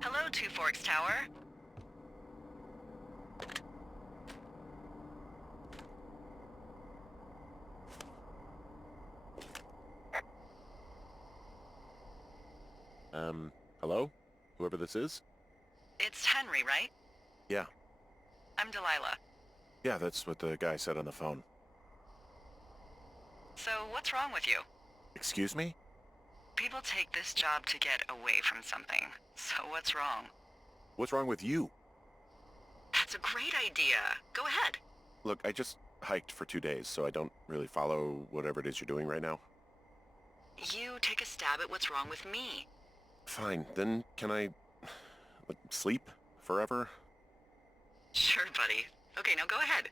Hello, Two Forks Tower. Hello? Whoever this is? It's Henry, right? Yeah. I'm Delilah. Yeah, that's what the guy said on the phone. So, what's wrong with you? Excuse me? People take this job to get away from something. So what's wrong? What's wrong with you? That's a great idea. Go ahead. Look, I just hiked for 2 days, so I don't really follow whatever it is you're doing right now. You take a stab at what's wrong with me. Fine, then can I... sleep? Forever? Sure, buddy. Okay, now go ahead.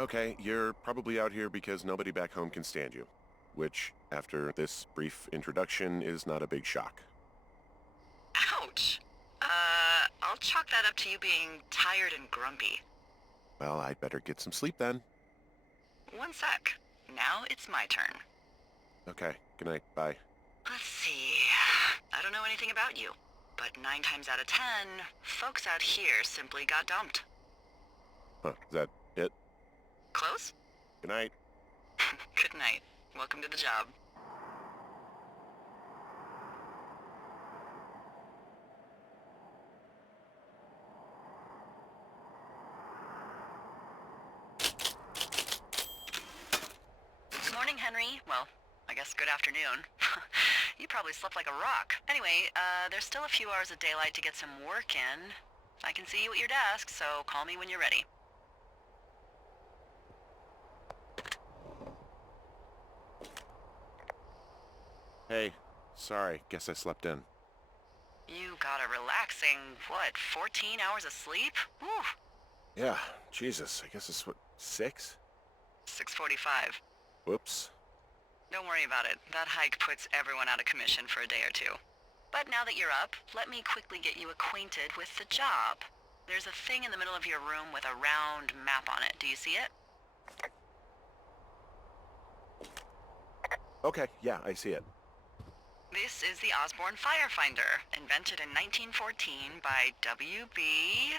Okay, you're probably out here because nobody back home can stand you. Which, after this brief introduction, is not a big shock. Ouch. I'll chalk that up to you being tired and grumpy. Well, I'd better get some sleep then. One sec. Now it's my turn. Okay, good night, bye. Let's see. I don't know anything about you, but 9 times out of 10, folks out here simply got dumped. Huh, is that it? Close? Good night. Good night. Welcome to the job. Good morning, Henry. Well, I guess good afternoon. You probably slept like a rock. Anyway, there's still a few hours of daylight to get some work in. I can see you at your desk, so call me when you're ready. Hey, sorry, guess I slept in. You got a relaxing, 14 hours of sleep? Whew. Yeah, Jesus, I guess it's what, 6? 6:45. Whoops. Don't worry about it. That hike puts everyone out of commission for a day or two. But now that you're up, let me quickly get you acquainted with the job. There's a thing in the middle of your room with a round map on it. Do you see it? Okay, yeah, I see it. This is the Osborne Firefinder, invented in 1914 by W.B.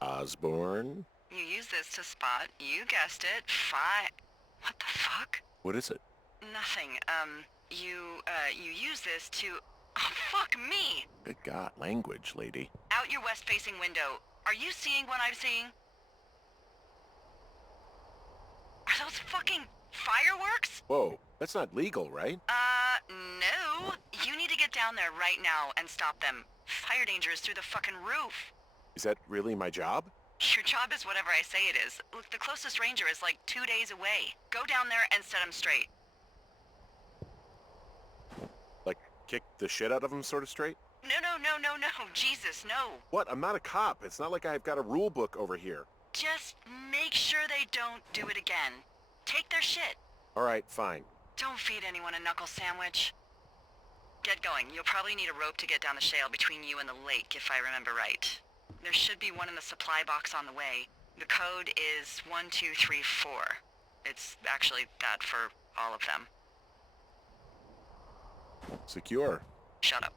Osborne? You use this to spot, you guessed it, What the fuck? What is it? Nothing. You use this to... Oh, fuck me! Good God, language, lady. Out your west-facing window. Are you seeing what I'm seeing? Are those fucking fireworks? Whoa, that's not legal, right? No. You need to get down there right now and stop them. Fire danger is through the fucking roof. Is that really my job? Your job is whatever I say it is. Look, the closest ranger is like 2 days away. Go down there and set him straight. Like, kick the shit out of him sort of straight? No. Jesus, no. What? I'm not a cop. It's not like I've got a rule book over here. Just make sure they don't do it again. Take their shit. All right, fine. Don't feed anyone a knuckle sandwich. Get going. You'll probably need a rope to get down the shale between you and the lake, if I remember right. There should be one in the supply box on the way. The code is 1234. It's actually that for all of them. Secure. Shut up.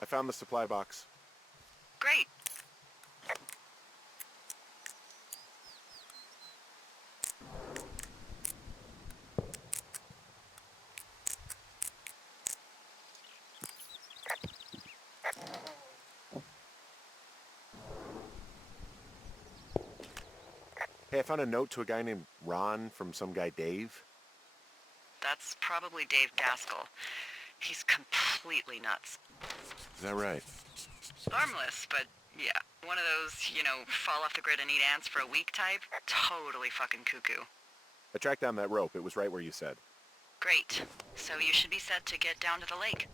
I found the supply box. Great. Hey, I found a note to a guy named Ron from some guy Dave. That's probably Dave Gaskell. He's completely nuts. Is that right? Harmless, but yeah. One of those, fall off the grid and eat ants for a week type. Totally fucking cuckoo. I tracked down that rope. It was right where you said. Great. So you should be set to get down to the lake.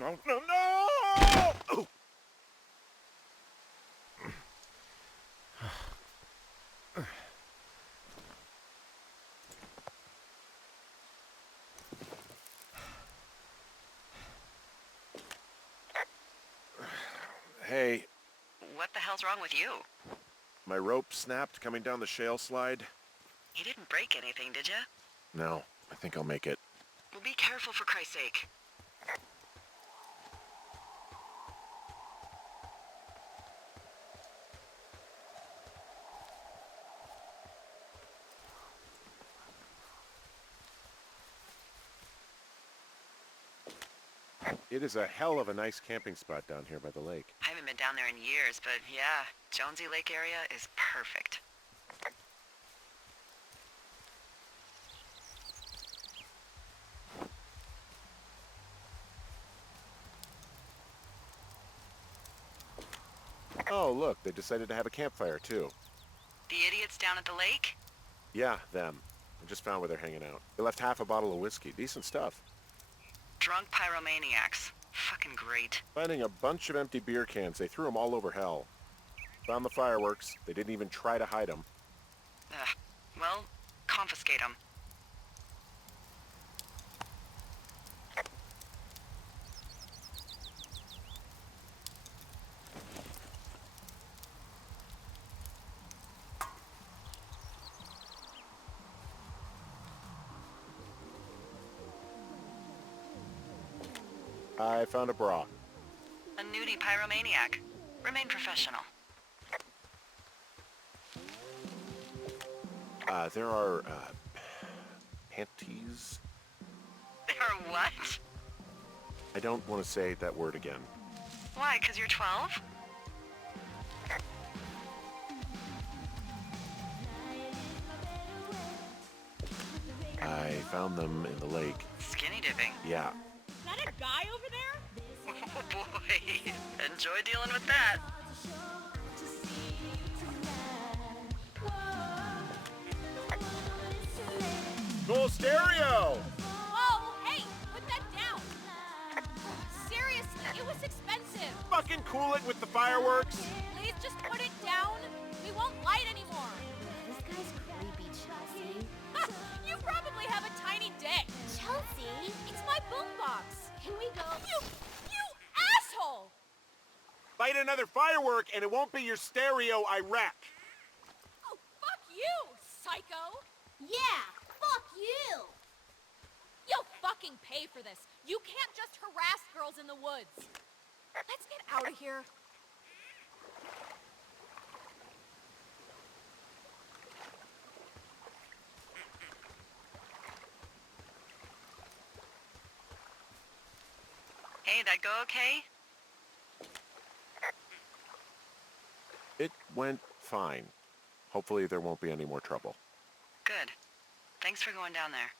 No, no, no! Oh! Hey, What the hell's wrong with you? my rope snapped coming down the shale slide. You didn't break anything, did you? No, I think I'll make it. Well, be careful for Christ's sake. It is a hell of a nice camping spot down here by the lake. I haven't been down there in years, but yeah, Jonesy Lake area is perfect. Oh, look, they decided to have a campfire, too. The idiots down at the lake? Yeah, them. I just found where they're hanging out. They left half a bottle of whiskey. Decent stuff. Drunk pyromaniacs. Fucking great. Finding a bunch of empty beer cans, they threw them all over hell. Found the fireworks. They didn't even try to hide them. Ugh. Well, confiscate them. I found a bra. A nudie pyromaniac. Remain professional. There are, panties? There are what? I don't want to say that word again. Why, 'cause you're 12? I found them in the lake. Skinny dipping. Yeah. Is that a guy over there? Oh boy. Enjoy dealing with that. Cool stereo! Whoa, hey, put that down. Seriously, it was expensive. Fucking cool it with the fireworks! Please just put it down. We won't light anymore. This guy's creepy, Chelsea. Ha, you probably have a tiny dick. Chelsea? It's my boombox. Can we go? You asshole! Light another firework and it won't be your stereo I wreck. Oh, fuck you, psycho! Yeah, fuck you! You'll fucking pay for this. You can't just harass girls in the woods. Let's get out of here. Hey, that go okay? It went fine. Hopefully there won't be any more trouble. Good. Thanks for going down there.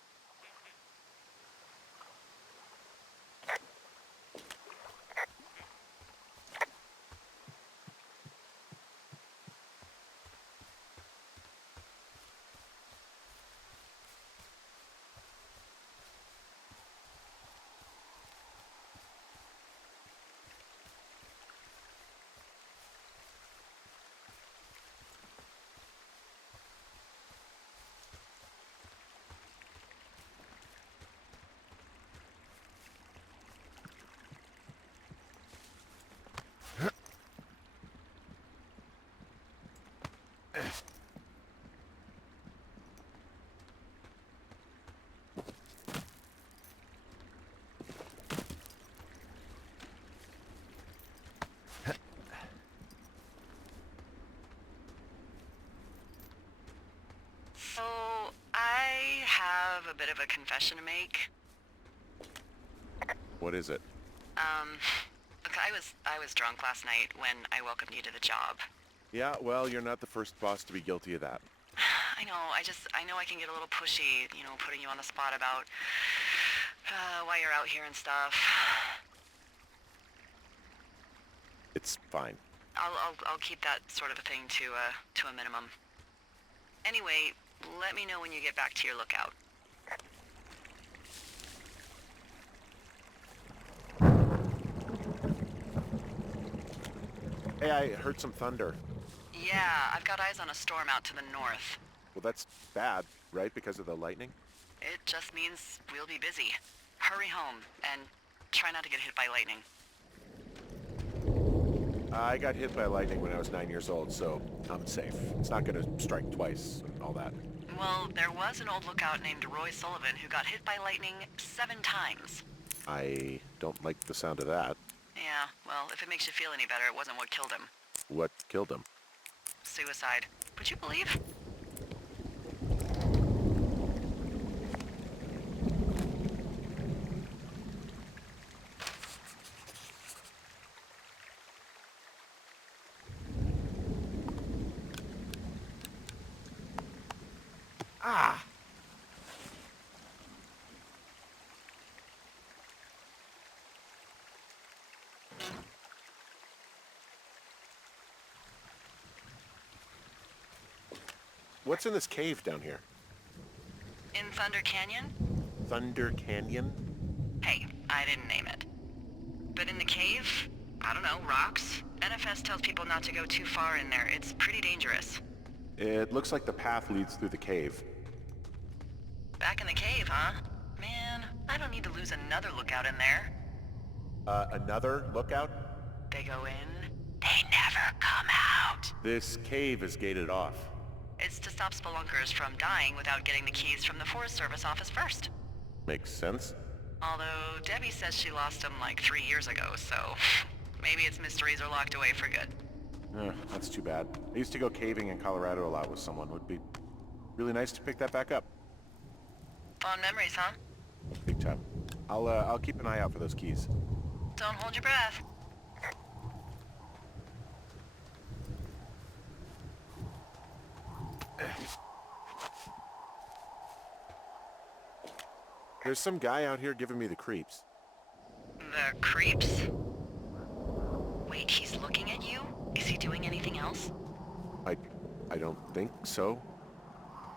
So, I have a bit of a confession to make. What is it? Look, I was drunk last night when I welcomed you to the job. Yeah, well, you're not the first boss to be guilty of that. I know, I know I can get a little pushy, putting you on the spot about why you're out here and stuff. It's fine. I'll keep that sort of a thing to a minimum. Anyway, let me know when you get back to your lookout. Hey, I heard some thunder. Yeah, I've got eyes on a storm out to the north. Well, that's bad, right? Because of the lightning? It just means we'll be busy. Hurry home, and try not to get hit by lightning. I got hit by lightning when I was 9 years old, so I'm safe. It's not gonna strike twice and all that. Well, there was an old lookout named Roy Sullivan who got hit by lightning 7 times. I don't like the sound of that. Yeah, well, if it makes you feel any better, it wasn't what killed him. What killed him? Suicide. Would you believe? Ah! What's in this cave down here? In Thunder Canyon? Thunder Canyon? Hey, I didn't name it. But in the cave, I don't know, rocks? NFS tells people not to go too far in there. It's pretty dangerous. It looks like the path leads through the cave. Back in the cave, huh? Man, I don't need to lose another lookout in there. Another lookout? They go in, they never come out. This cave is gated off. It's to stop spelunkers from dying without getting the keys from the Forest Service office first. Makes sense. Although Debbie says she lost them like 3 years ago, so maybe its mysteries are locked away for good. That's too bad. I used to go caving in Colorado a lot with someone. Would be really nice to pick that back up. Fond memories, huh? Big time. I'll keep an eye out for those keys. Don't hold your breath. There's some guy out here giving me the creeps. The creeps? Wait, he's looking at you? Is he doing anything else? I don't think so.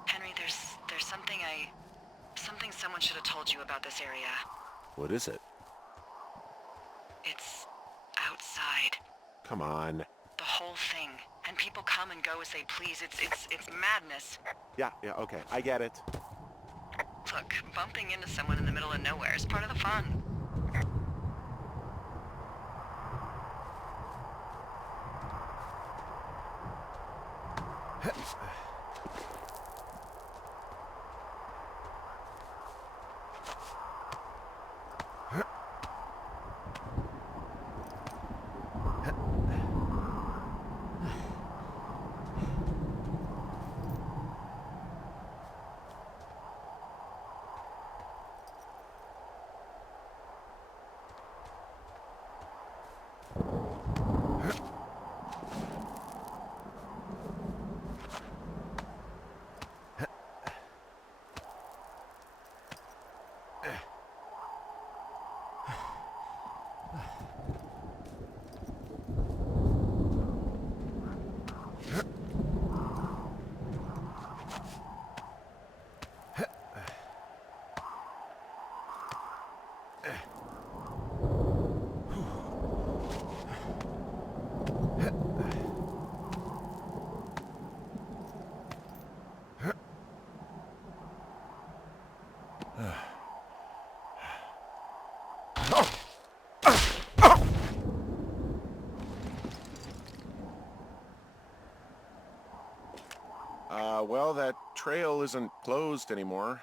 Henry, there's something someone should have told you about this area. What is it? It's outside. Come on. The whole thing. And people come and go as they please. It's madness. Yeah, okay. I get it. Look, bumping into someone in the middle of nowhere is part of the fun. Well, that trail isn't closed anymore.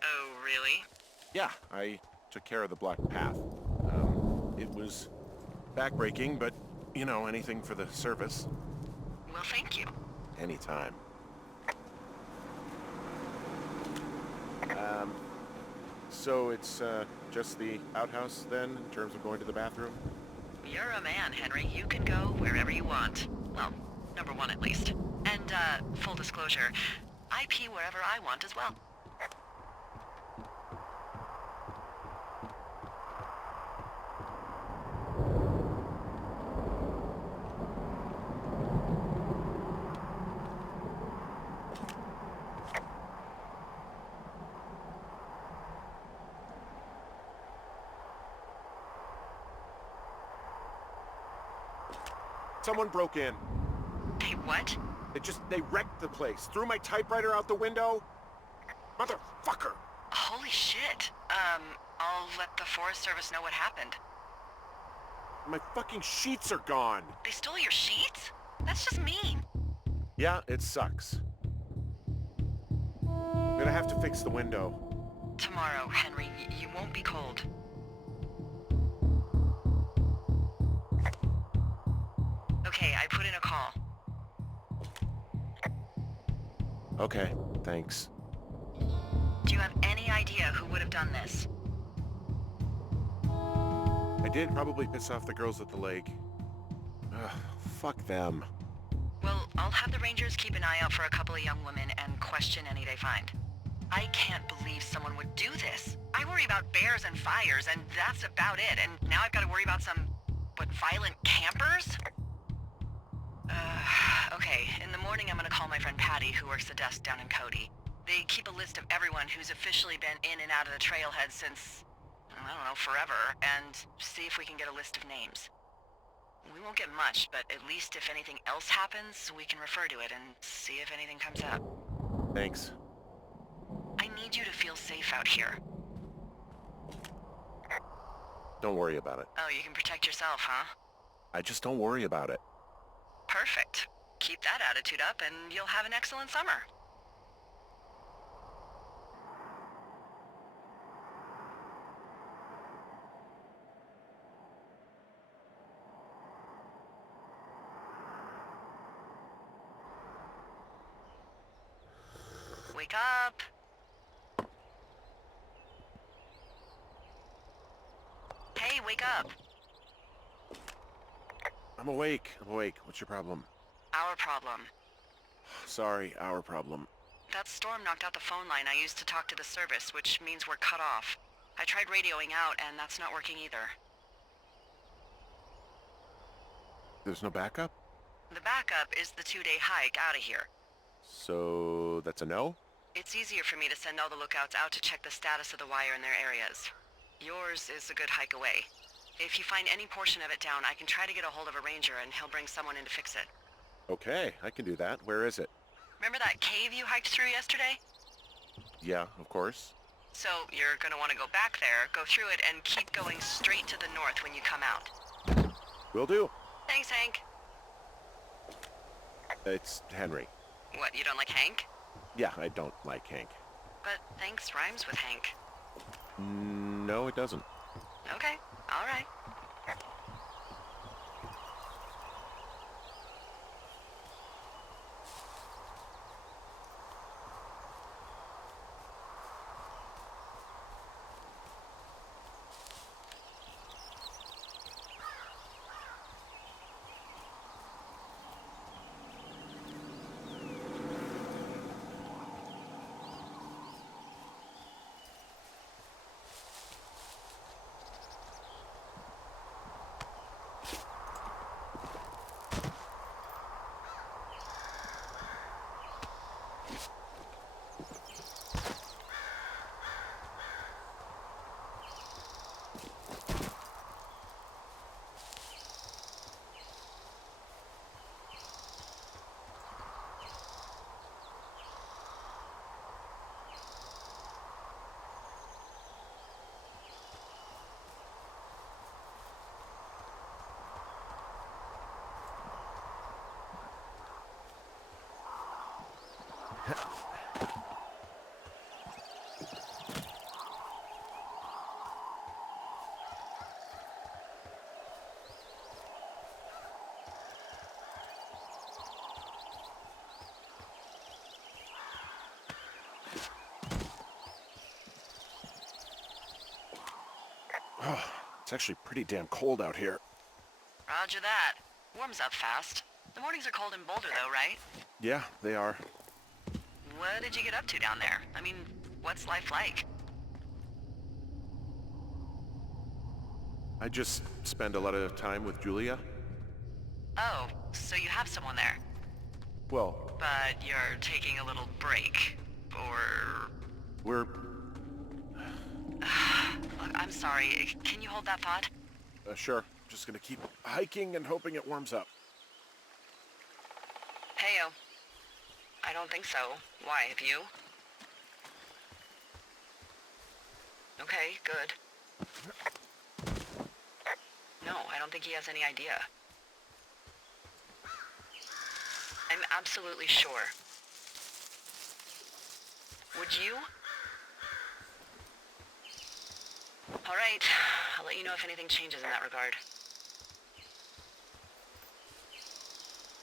Oh, really? Yeah, I took care of the blocked path. It was backbreaking, but, you know, anything for the service. Well, thank you. Anytime. So it's, just the outhouse, then, in terms of going to the bathroom? You're a man, Henry. You can go wherever you want. Well, number one at least. And, full disclosure, I pee wherever I want as well. Someone broke in. Hey, what? They wrecked the place. Threw my typewriter out the window. Motherfucker! Holy shit. I'll let the Forest Service know what happened. My fucking sheets are gone. They stole your sheets? That's just mean. Yeah, it sucks. I'm gonna have to fix the window. Tomorrow, Henry, you won't be cold. Okay, I put in a call. Okay, thanks. Do you have any idea who would have done this? I did probably piss off the girls at the lake. Ugh, fuck them. Well, I'll have the Rangers keep an eye out for a couple of young women and question any they find. I can't believe someone would do this. I worry about bears and fires, and that's about it. And now I've got to worry about some, violent campers? Okay, in the morning I'm gonna call my friend Patty, who works the desk down in Cody. They keep a list of everyone who's officially been in and out of the trailhead since, I don't know, forever, and see if we can get a list of names. We won't get much, but at least if anything else happens, we can refer to it and see if anything comes up. Thanks. I need you to feel safe out here. Don't worry about it. Oh, you can protect yourself, huh? I just don't worry about it. Perfect. Keep that attitude up and you'll have an excellent summer. Wake up. Hey, wake up. I'm awake. What's your problem? Our problem. Sorry, our problem. That storm knocked out the phone line I used to talk to the service, which means we're cut off. I tried radioing out, and that's not working either. There's no backup? The backup is the 2-day hike out of here. So, that's a no? It's easier for me to send all the lookouts out to check the status of the wire in their areas. Yours is a good hike away. If you find any portion of it down, I can try to get a hold of a ranger and he'll bring someone in to fix it. Okay, I can do that. Where is it? Remember that cave you hiked through yesterday? Yeah, of course. So you're gonna want to go back there, go through it, and keep going straight to the north when you come out. Will do. Thanks, Hank. It's Henry. What, you don't like Hank? Yeah, I don't like Hank. But thanks rhymes with Hank. No, it doesn't. Okay, all right. It's actually pretty damn cold out here. Roger that. Warms up fast. The mornings are cold in Boulder, though, right? Yeah, they are. What did you get up to down there? I mean, what's life like? I just spend a lot of time with Julia. Oh, so you have someone there. Well, But you're taking a little break. Or... we're... Look, I'm sorry. Can you hold that thought? sure. Just gonna keep hiking and hoping it warms up. Heyo. I don't think so. Why, have you? Okay, good. No, I don't think he has any idea. I'm absolutely sure. Would you? All right. I'll let you know if anything changes in that regard.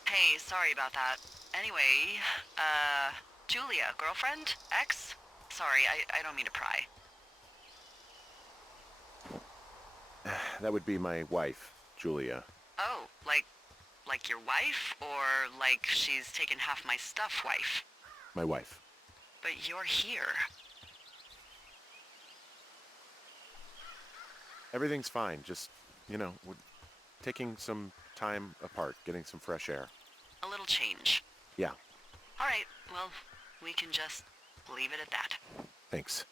Hey, sorry about that. Anyway, Julia, girlfriend? Ex? Sorry, I don't mean to pry. That would be my wife, Julia. Oh, like your wife? Or like she's taken half my stuff wife? My wife. But you're here. Everything's fine. Just, we're taking some time apart, getting some fresh air. A little change. Yeah, All right, well, we can just leave it at that. thanks.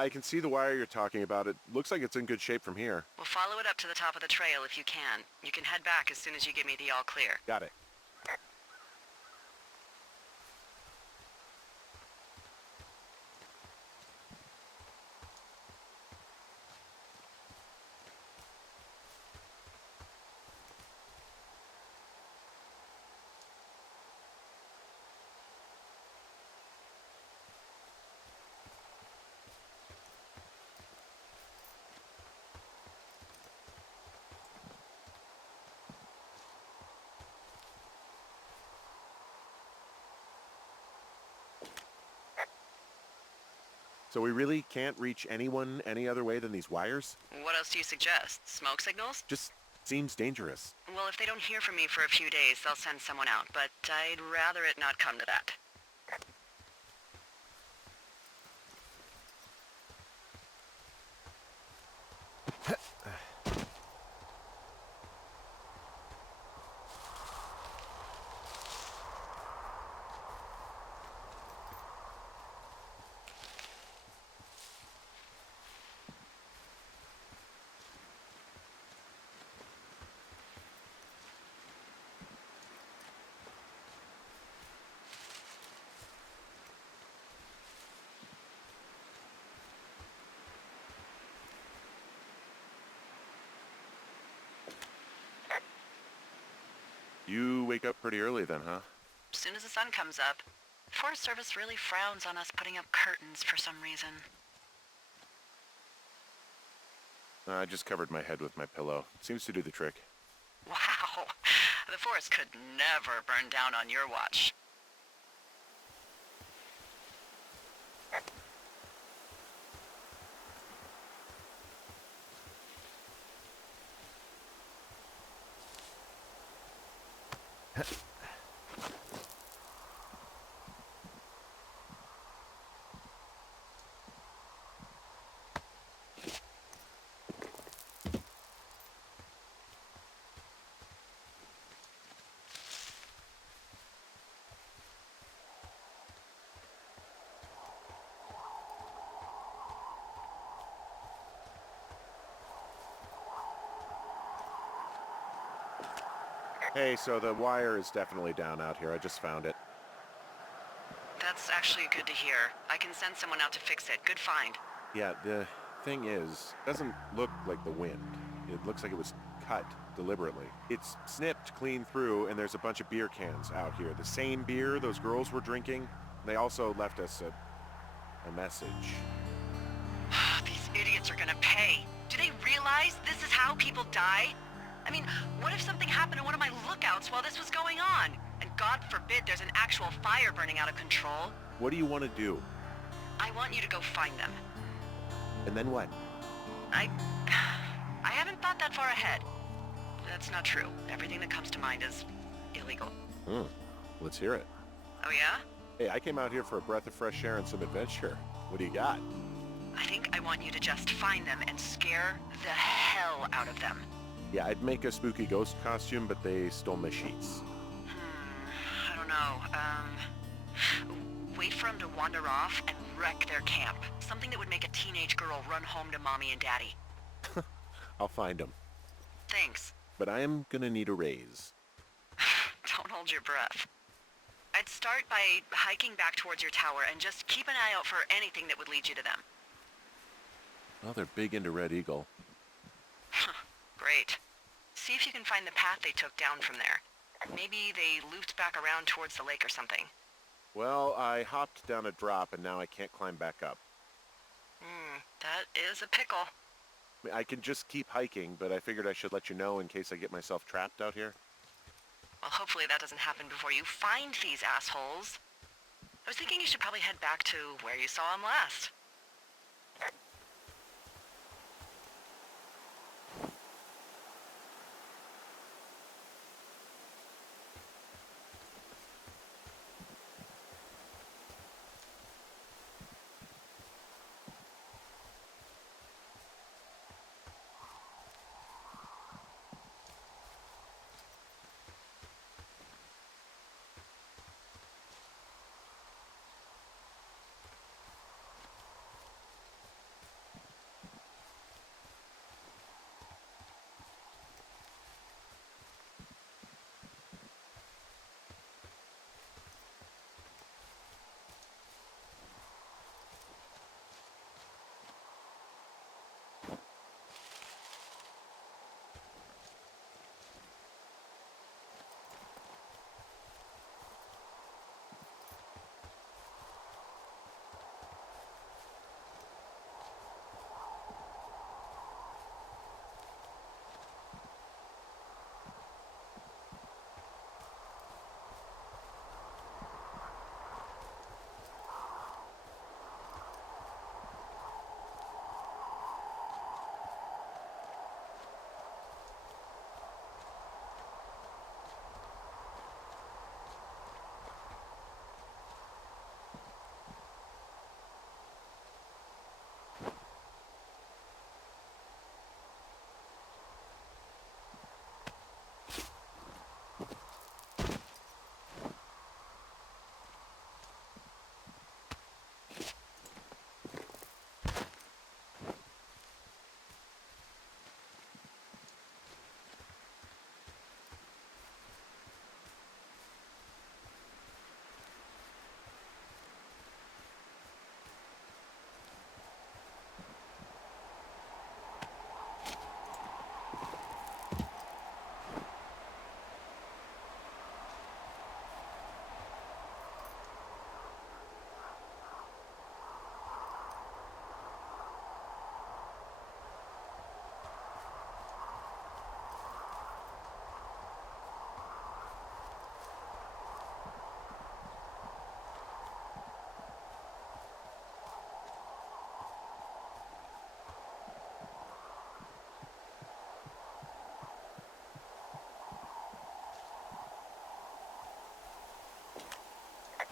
I can see the wire you're talking about. It looks like it's in good shape from here. We'll follow it up to the top of the trail if you can. You can head back as soon as you give me the all clear. Got it. So we really can't reach anyone any other way than these wires? What else do you suggest? Smoke signals? Just seems dangerous. Well, if they don't hear from me for a few days, they'll send someone out, but I'd rather it not come to that. You wake up pretty early then, huh? As soon as the sun comes up, the Forest Service really frowns on us putting up curtains for some reason. I just covered my head with my pillow. Seems to do the trick. Wow, the forest could never burn down on your watch. Hey, so the wire is definitely down out here. I just found it. That's actually good to hear. I can send someone out to fix it. Good find. Yeah, the thing is, it doesn't look like the wind. It looks like it was cut deliberately. It's snipped clean through, and there's a bunch of beer cans out here. The same beer those girls were drinking. They also left us a message. These idiots assholes are gonna pay. Do they realize this is how people die? I mean, what if something happened to one of my lookouts while this was going on? And God forbid there's an actual fire burning out of control. What do you want to do? I want you to go find them. And then what? I haven't thought that far ahead. That's not true. Everything that comes to mind is illegal. Let's hear it. Oh yeah? Hey, I came out here for a breath of fresh air and some adventure. What do you got? I think I want you to just find them and scare the hell out of them. Yeah, I'd make a spooky ghost costume, but they stole my sheets. I don't know. Wait for them to wander off and wreck their camp. Something that would make a teenage girl run home to mommy and daddy. I'll find them. Thanks. But I am gonna need a raise. Don't hold your breath. I'd start by hiking back towards your tower and just keep an eye out for anything that would lead you to them. Well, they're big into Red Eagle. Great. See if you can find the path they took down from there. Maybe they looped back around towards the lake or something. Well, I hopped down a drop and now I can't climb back up. That is a pickle. I mean, I can just keep hiking, but I figured I should let you know in case I get myself trapped out here. Well, hopefully that doesn't happen before you find these assholes. I was thinking you should probably head back to where you saw them last.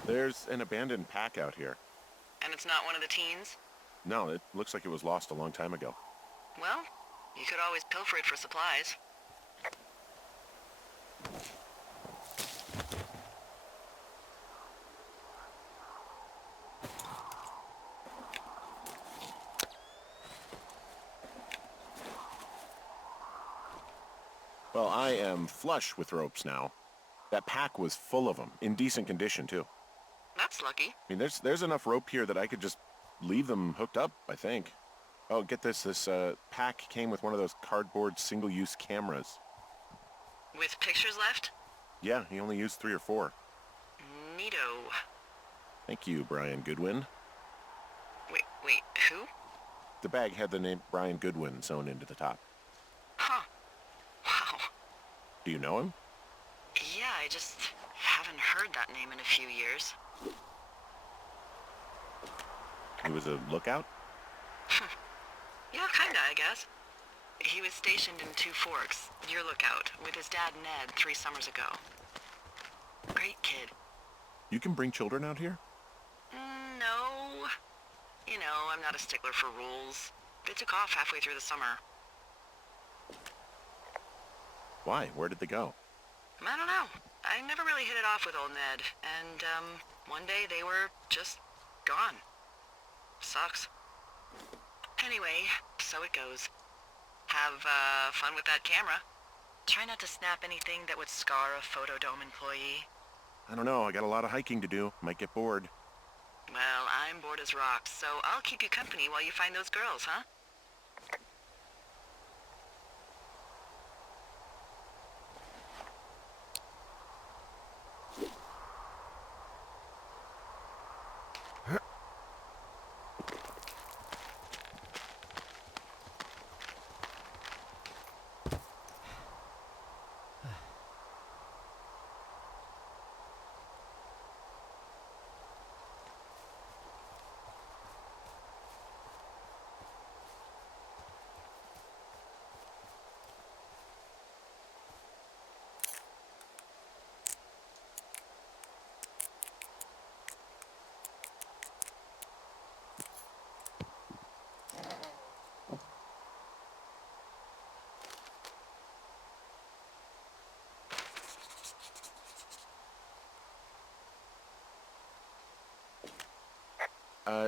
There's an abandoned pack out here. And it's not one of the teens? No, it looks like it was lost a long time ago. Well, you could always pilfer it for supplies. Well, I am flush with ropes now. That pack was full of them, in decent condition, too. That's lucky. I mean, there's enough rope here that I could just leave them hooked up, I think. Oh, get this. This pack came with one of those cardboard single-use cameras. With pictures left? Yeah, he only used 3 or 4. Neato. Thank you, Brian Goodwin. Wait, who? The bag had the name Brian Goodwin sewn into the top. Huh. Wow. Do you know him? Yeah, I just haven't heard that name in a few years. He was a lookout? Yeah, kinda, I guess. He was stationed in Two Forks, your lookout, with his dad Ned 3 summers ago. Great kid. You can bring children out here? No. You know, I'm not a stickler for rules. They took off halfway through the summer. Why? Where did they go? I don't know. I never really hit it off with old Ned, and, one day they were just gone. Sucks. Anyway, so it goes. Have, fun with that camera. Try not to snap anything that would scar a Photodome employee. I don't know. I got a lot of hiking to do. Might get bored. Well, I'm bored as rocks, so I'll keep you company while you find those girls, huh?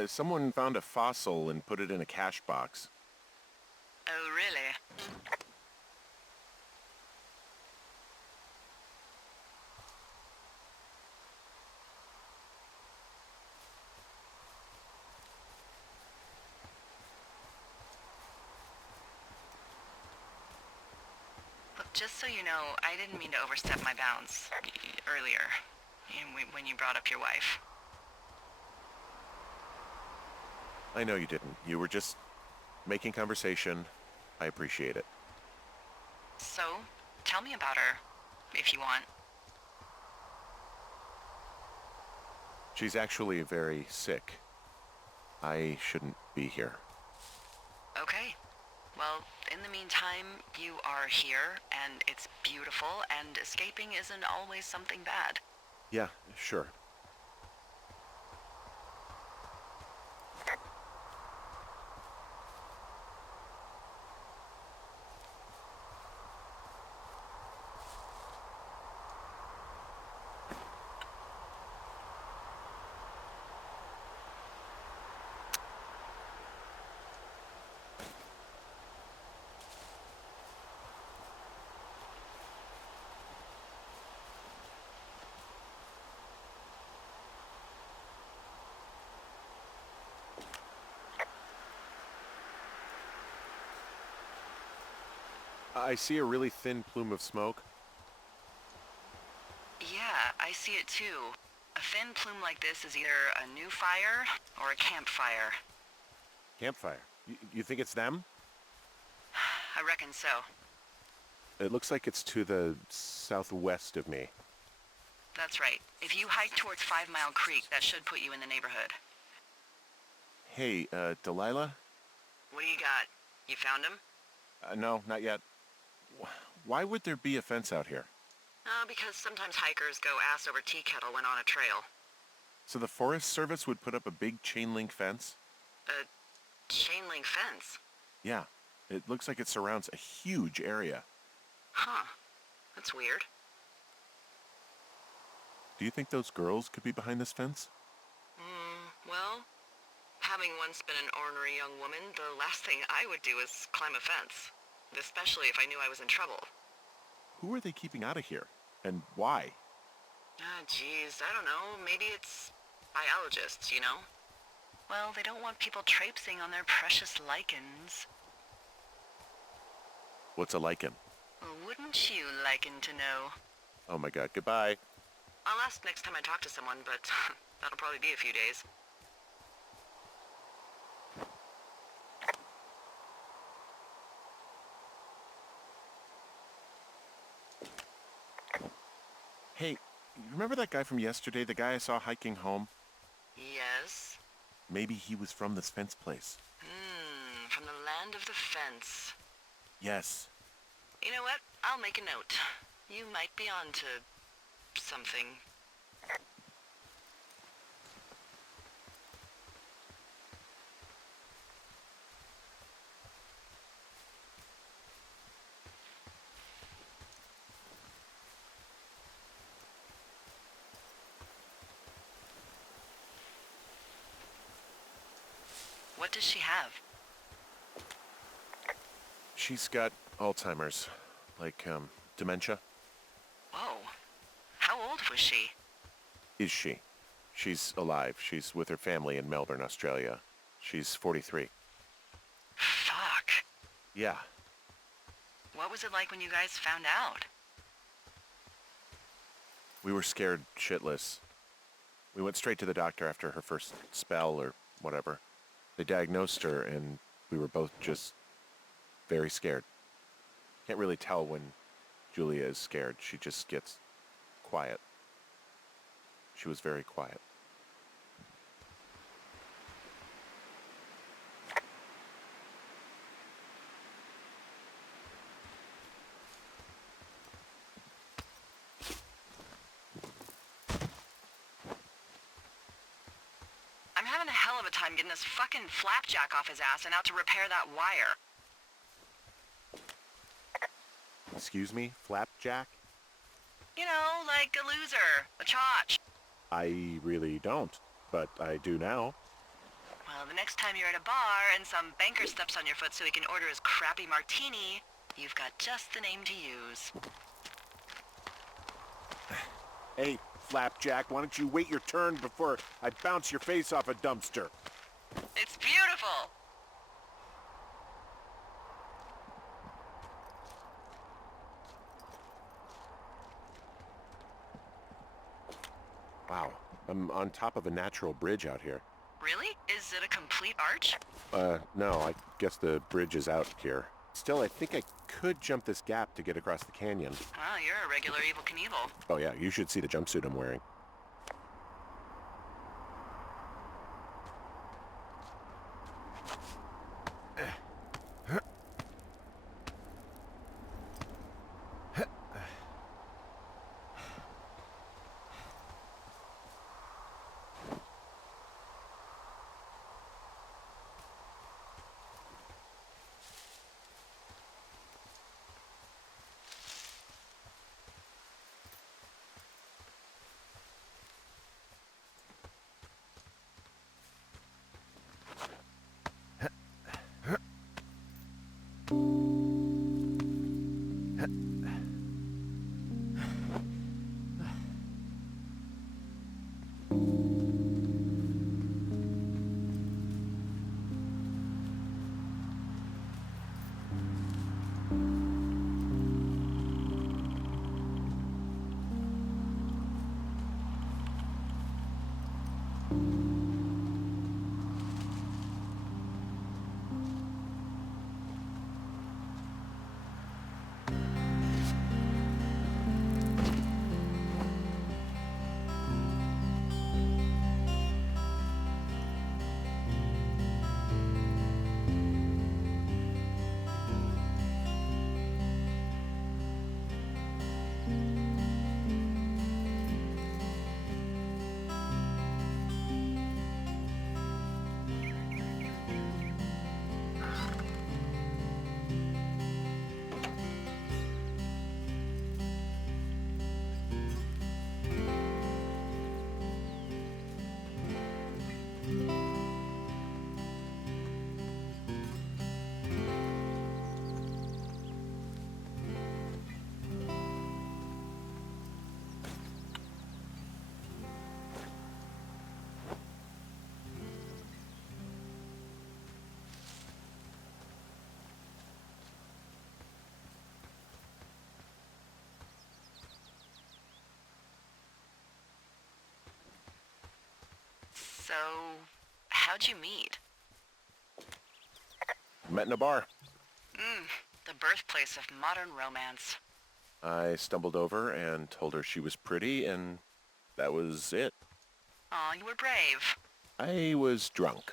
Someone found a fossil and put it in a cash box. Oh, really? Look, just so you know, I didn't mean to overstep my bounds earlier, when you brought up your wife. I know you didn't. You were just making conversation. I appreciate it. So, tell me about her, if you want. She's actually very sick. I shouldn't be here. Okay. Well, in the meantime, you are here, and it's beautiful, and escaping isn't always something bad. Yeah, sure. I see a really thin plume of smoke. Yeah, I see it too. A thin plume like this is either a new fire or a campfire. Campfire. You think it's them? I reckon so. It looks like it's to the southwest of me. That's right. If you hike towards 5 Mile Creek, that should put you in the neighborhood. Hey, Delilah? What do you got? You found him? No, not yet. Why would there be a fence out here? Because sometimes hikers go ass over tea kettle when on a trail. So the Forest Service would put up a big chain link fence? A chain link fence? Yeah. It looks like it surrounds a huge area. Huh. That's weird. Do you think those girls could be behind this fence? Well, having once been an ornery young woman, the last thing I would do is climb a fence. Especially if I knew I was in trouble. Who are they keeping out of here? And why? Geez, I don't know. Maybe it's biologists, you know? Well, they don't want people traipsing on their precious lichens. What's a lichen? Wouldn't you liken to know? Oh my god, goodbye. I'll ask next time I talk to someone, but that'll probably be a few days. Remember that guy from yesterday, the guy I saw hiking home? Yes? Maybe he was from this fence place. From the land of the fence. Yes. You know what? I'll make a note. You might be onto something. What does she have? She's got Alzheimer's. Like, dementia. Whoa. How old was she? Is she? She's alive. She's with her family in Melbourne, Australia. She's 43. Fuck. Yeah. What was it like when you guys found out? We were scared shitless. We went straight to the doctor after her first spell or whatever. They diagnosed her and we were both just very scared. Can't really tell when Julia is scared. She just gets quiet. She was very quiet. I'm having a hell of a time getting this fucking flapjack off his ass and out to repair that wire. Excuse me? Flapjack? You know, like a loser, a chotch. I really don't, but I do now. Well, the next time you're at a bar and some banker steps on your foot so he can order his crappy martini, you've got just the name to use. Hey, Flapjack, why don't you wait your turn before I bounce your face off a dumpster? It's beautiful! Wow, I'm on top of a natural bridge out here. Really? Is it a complete arch? No, I guess the bridge is out here. Still, I think I could jump this gap to get across the canyon. Well, you're a regular Evel Knievel. Oh yeah, you should see the jumpsuit I'm wearing. So, how'd you meet? Met in a bar. The birthplace of modern romance. I stumbled over and told her she was pretty, and that was it. Aw, you were brave. I was drunk.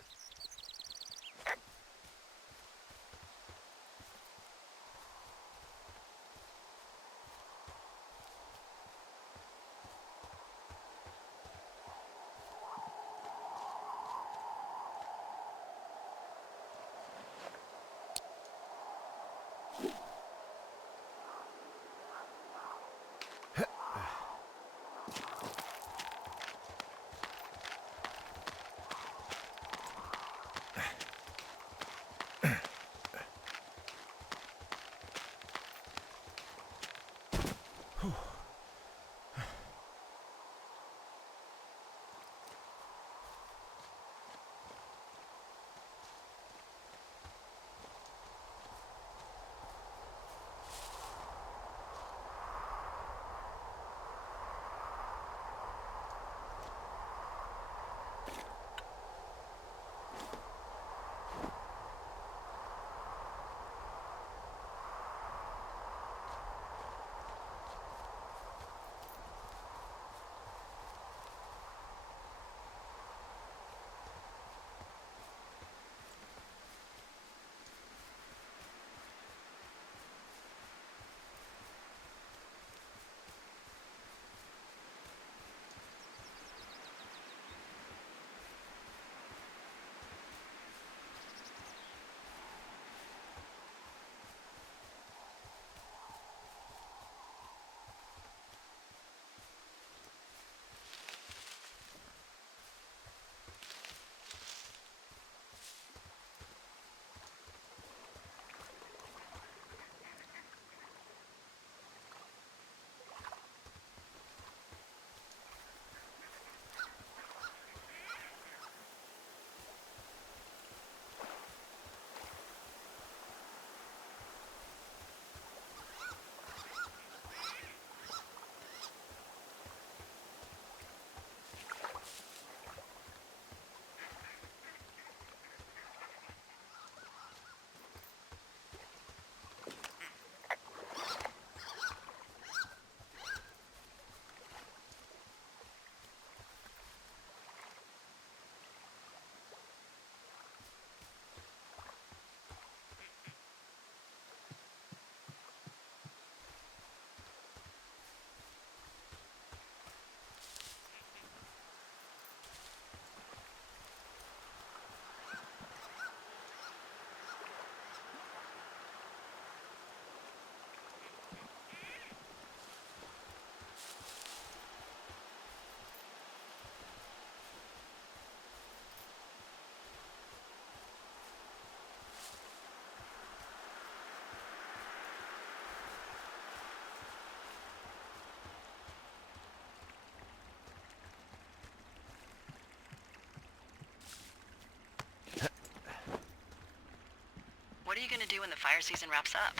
What are you gonna do when the fire season wraps up?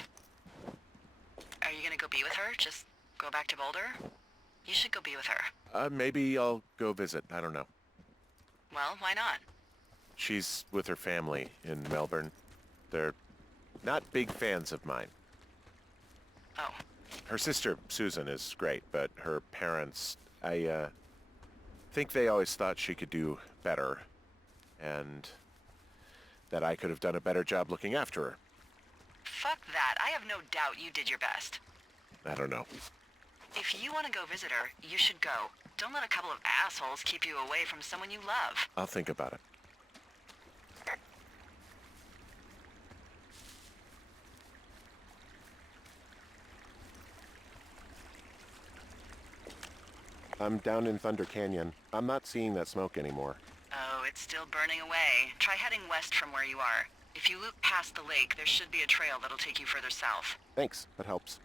Are you gonna go be with her? Just go back to Boulder? You should go be with her. Maybe I'll go visit. I don't know. Well, why not? She's with her family in Melbourne. They're not big fans of mine. Oh, Her sister, Susan, is great, but her parents, I think they always thought she could do better, and that I could have done a better job looking after her. fuck that. I have no doubt you did your best. I don't know. If you want to go visit her, you should go. Don't let a couple of assholes keep you away from someone you love. I'll think about it. I'm down in Thunder Canyon. I'm not seeing that smoke anymore. Oh, it's still burning away. Try heading west from where you are. If you loop past the lake, there should be a trail that'll take you further south. Thanks, that helps.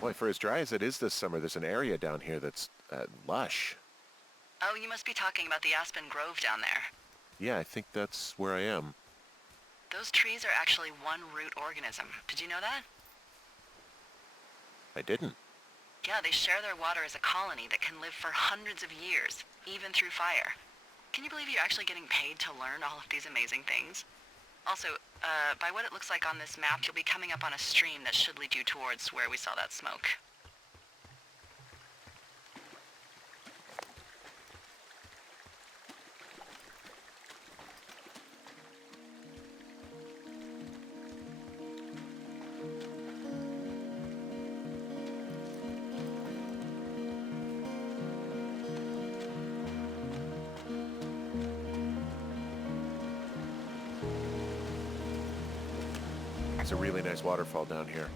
Boy, for as dry as it is this summer, there's an area down here that's lush. Oh, you must be talking about the Aspen Grove down there. Yeah, I think that's where I am. Those trees are actually one root organism. Did you know that? I didn't. Yeah, they share their water as a colony that can live for hundreds of years, even through fire. Can you believe you're actually getting paid to learn all of these amazing things? Also, by what it looks like on this map, you'll be coming up on a stream that should lead you towards where we saw that smoke. There's a really nice waterfall down here.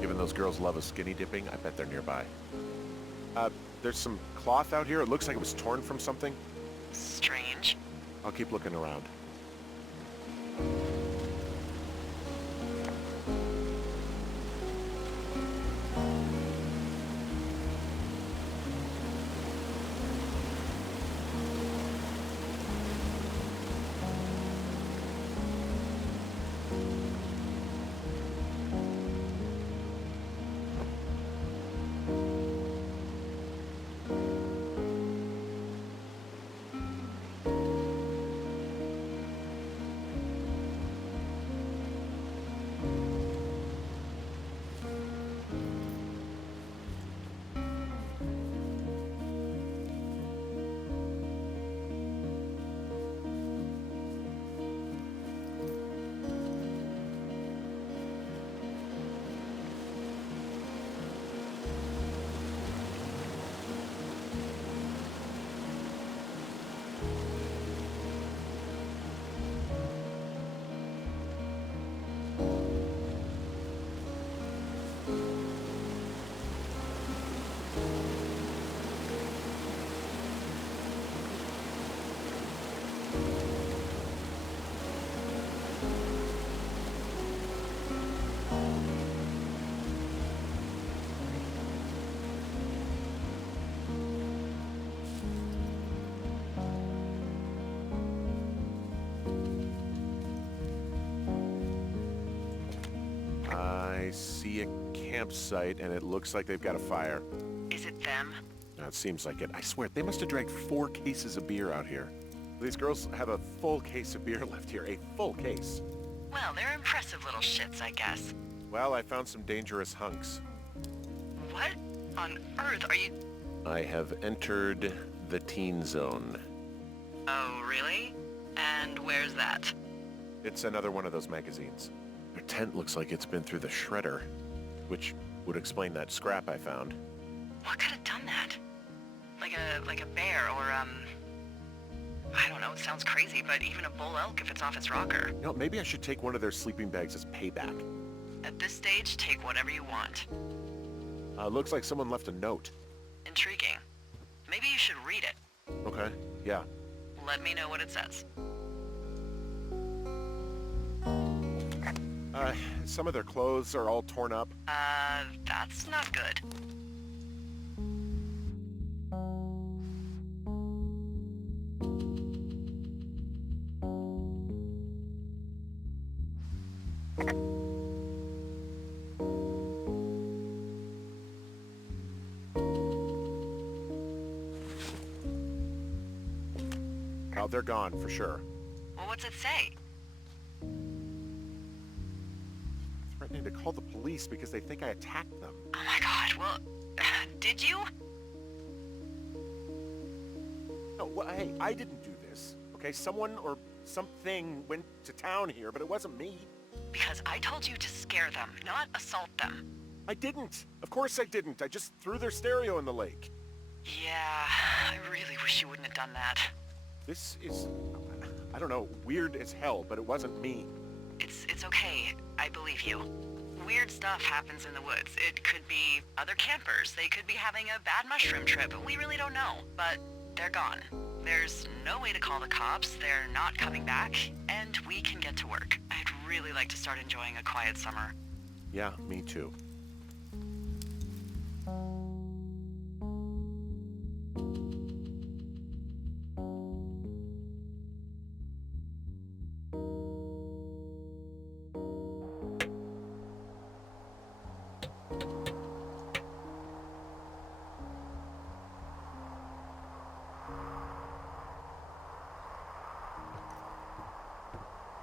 Given those girls love a skinny dipping, I bet they're nearby. There's some cloth out here. It looks like it was torn from something. Strange. I'll keep looking around. I see a campsite, and it looks like they've got a fire. Is it them? No, it seems like it. I swear, they must have dragged 4 cases of beer out here. These girls have a full case of beer left here. A full case. Well, they're impressive little shits, I guess. Well, I found some dangerous hunks. What on earth are you... I have entered the teen zone. Oh, really? And where's that? It's another one of those magazines. Their tent looks like it's been through the shredder, which would explain that scrap I found. What could have done that? Like a bear or, I don't know, it sounds crazy, but even a bull elk if it's off its rocker. You know, maybe I should take one of their sleeping bags as payback. At this stage, take whatever you want. Looks like someone left a note. Intriguing. Maybe you should read it. Okay, yeah. Let me know what it says. Some of their clothes are all torn up. That's not good. Oh, they're gone, for sure. Well, what's it say? Threatening to call the police because they think I attacked them. Oh my god, well, did you? No, well, hey, I didn't do this, okay? Someone or something went to town here, but it wasn't me. Because I told you to scare them, not assault them. I didn't. Of course I didn't. I just threw their stereo in the lake. Yeah, I really wish you wouldn't have done that. This is, I don't know, weird as hell, but it wasn't me. It's okay. I believe you. Weird stuff happens in the woods. It could be other campers. They could be having a bad mushroom trip. We really don't know. But they're gone. There's no way to call the cops. They're not coming back. And we can get to work. I'd really like to start enjoying a quiet summer. Yeah, me too.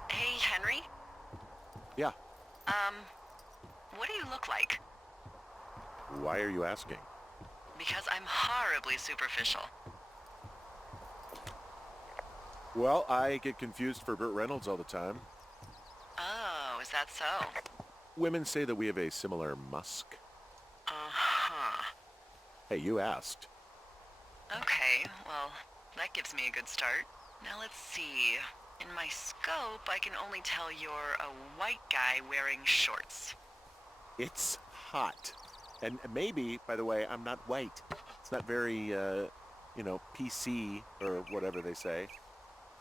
Hey, Henry? Yeah. What do you look like? Why are you asking? Because I'm horribly superficial. Well, I get confused for Burt Reynolds all the time. Oh, is that so? Women say that we have a similar musk. Uh-huh. Hey, you asked. Okay, well, that gives me a good start. Now let's see. In my scope, I can only tell you're a white guy wearing shorts. It's hot. And maybe, by the way, I'm not white. It's not very, PC or whatever they say.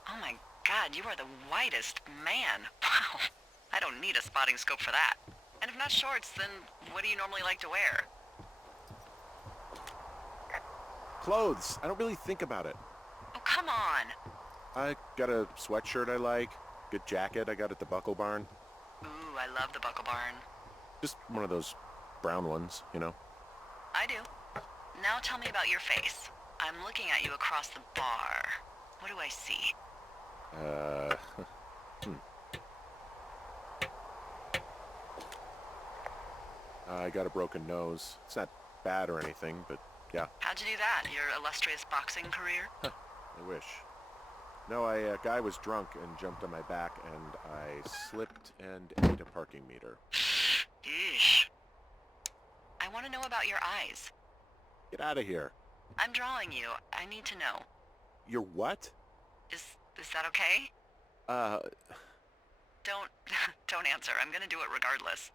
Oh my god, you are the whitest man. Wow. I don't need a spotting scope for that. And if not shorts, then what do you normally like to wear? Clothes. I don't really think about it. Oh, come on. I got a sweatshirt I like. Good jacket I got at the Buckle Barn. Ooh, I love the Buckle Barn. Just one of those brown ones, you know? I do. Now tell me about your face. I'm looking at you across the bar. What do I see? I got a broken nose. It's not bad or anything, but yeah, How'd you do that? Your illustrious boxing career? I wish. No, a guy was drunk and jumped on my back, and I slipped and ate a parking meter. Eesh. I want to know about your eyes. Get out of here. I'm drawing you. I need to know. You're what? Is that okay? Don't don't answer. I'm gonna do it regardless.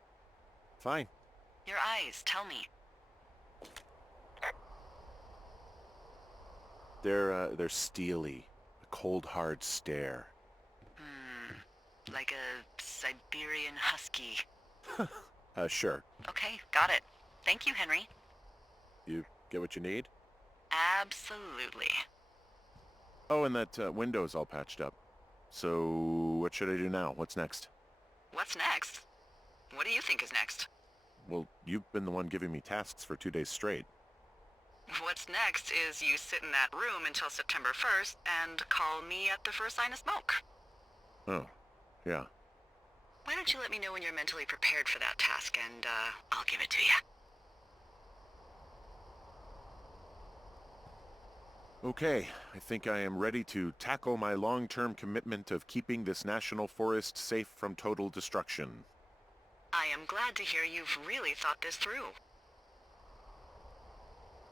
Fine. Your eyes, tell me. They're steely. A cold, hard stare. Like a Siberian husky. Sure. Okay, got it. Thank you, Henry. You get what you need? Absolutely. Oh, and that window's all patched up. So, what should I do now? What's next? What's next? What do you think is next? Well, you've been the one giving me tasks for 2 days straight. What's next is you sit in that room until September 1st and call me at the first sign of smoke. Oh, yeah. Why don't you let me know when you're mentally prepared for that task, and I'll give it to you. Okay, I think I am ready to tackle my long-term commitment of keeping this national forest safe from total destruction. I am glad to hear you've really thought this through.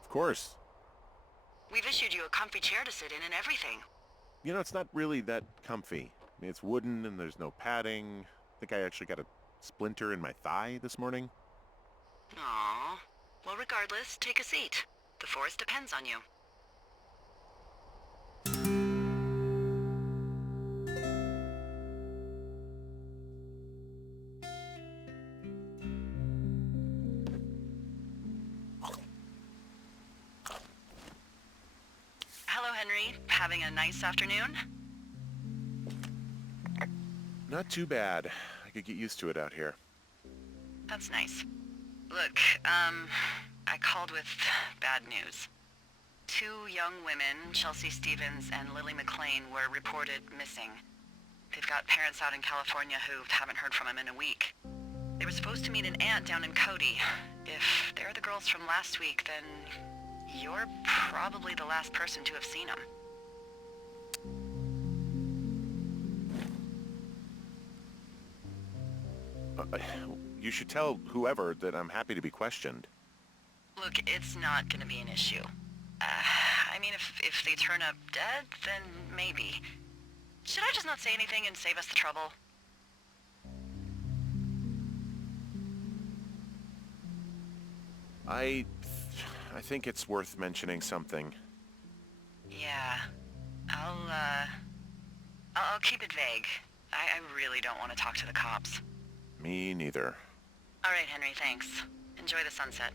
Of course. We've issued you a comfy chair to sit in and everything. You know, it's not really that comfy. I mean, it's wooden and there's no padding. I think I actually got a splinter in my thigh this morning. Aww. Well, regardless, take a seat. The forest depends on you. Hello, Henry. Having a nice afternoon? Not too bad. I could get used to it out here. That's nice. Look, I called with bad news. 2 young women, Chelsea Stevens and Lily McLean, were reported missing. They've got parents out in California who haven't heard from them in a week. They were supposed to meet an aunt down in Cody. If they're the girls from last week, then you're probably the last person to have seen them. You should tell whoever that I'm happy to be questioned. Look, it's not gonna be an issue. I mean, if they turn up dead, then maybe. Should I just not say anything and save us the trouble? I think it's worth mentioning something. Yeah. I'll keep it vague. I really don't want to talk to the cops. Me neither. All right, Henry, thanks. Enjoy the sunset.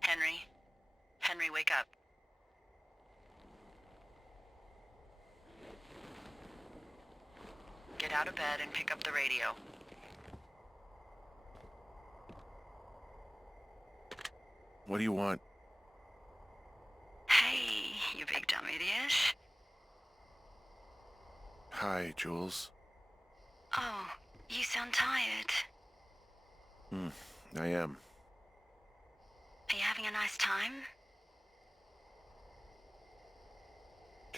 Henry? Henry, wake up. Get out of bed and pick up the radio. What do you want? Hey, you big dumb idiot. Hi, Jules. Oh, you sound tired. I am. Are you having a nice time?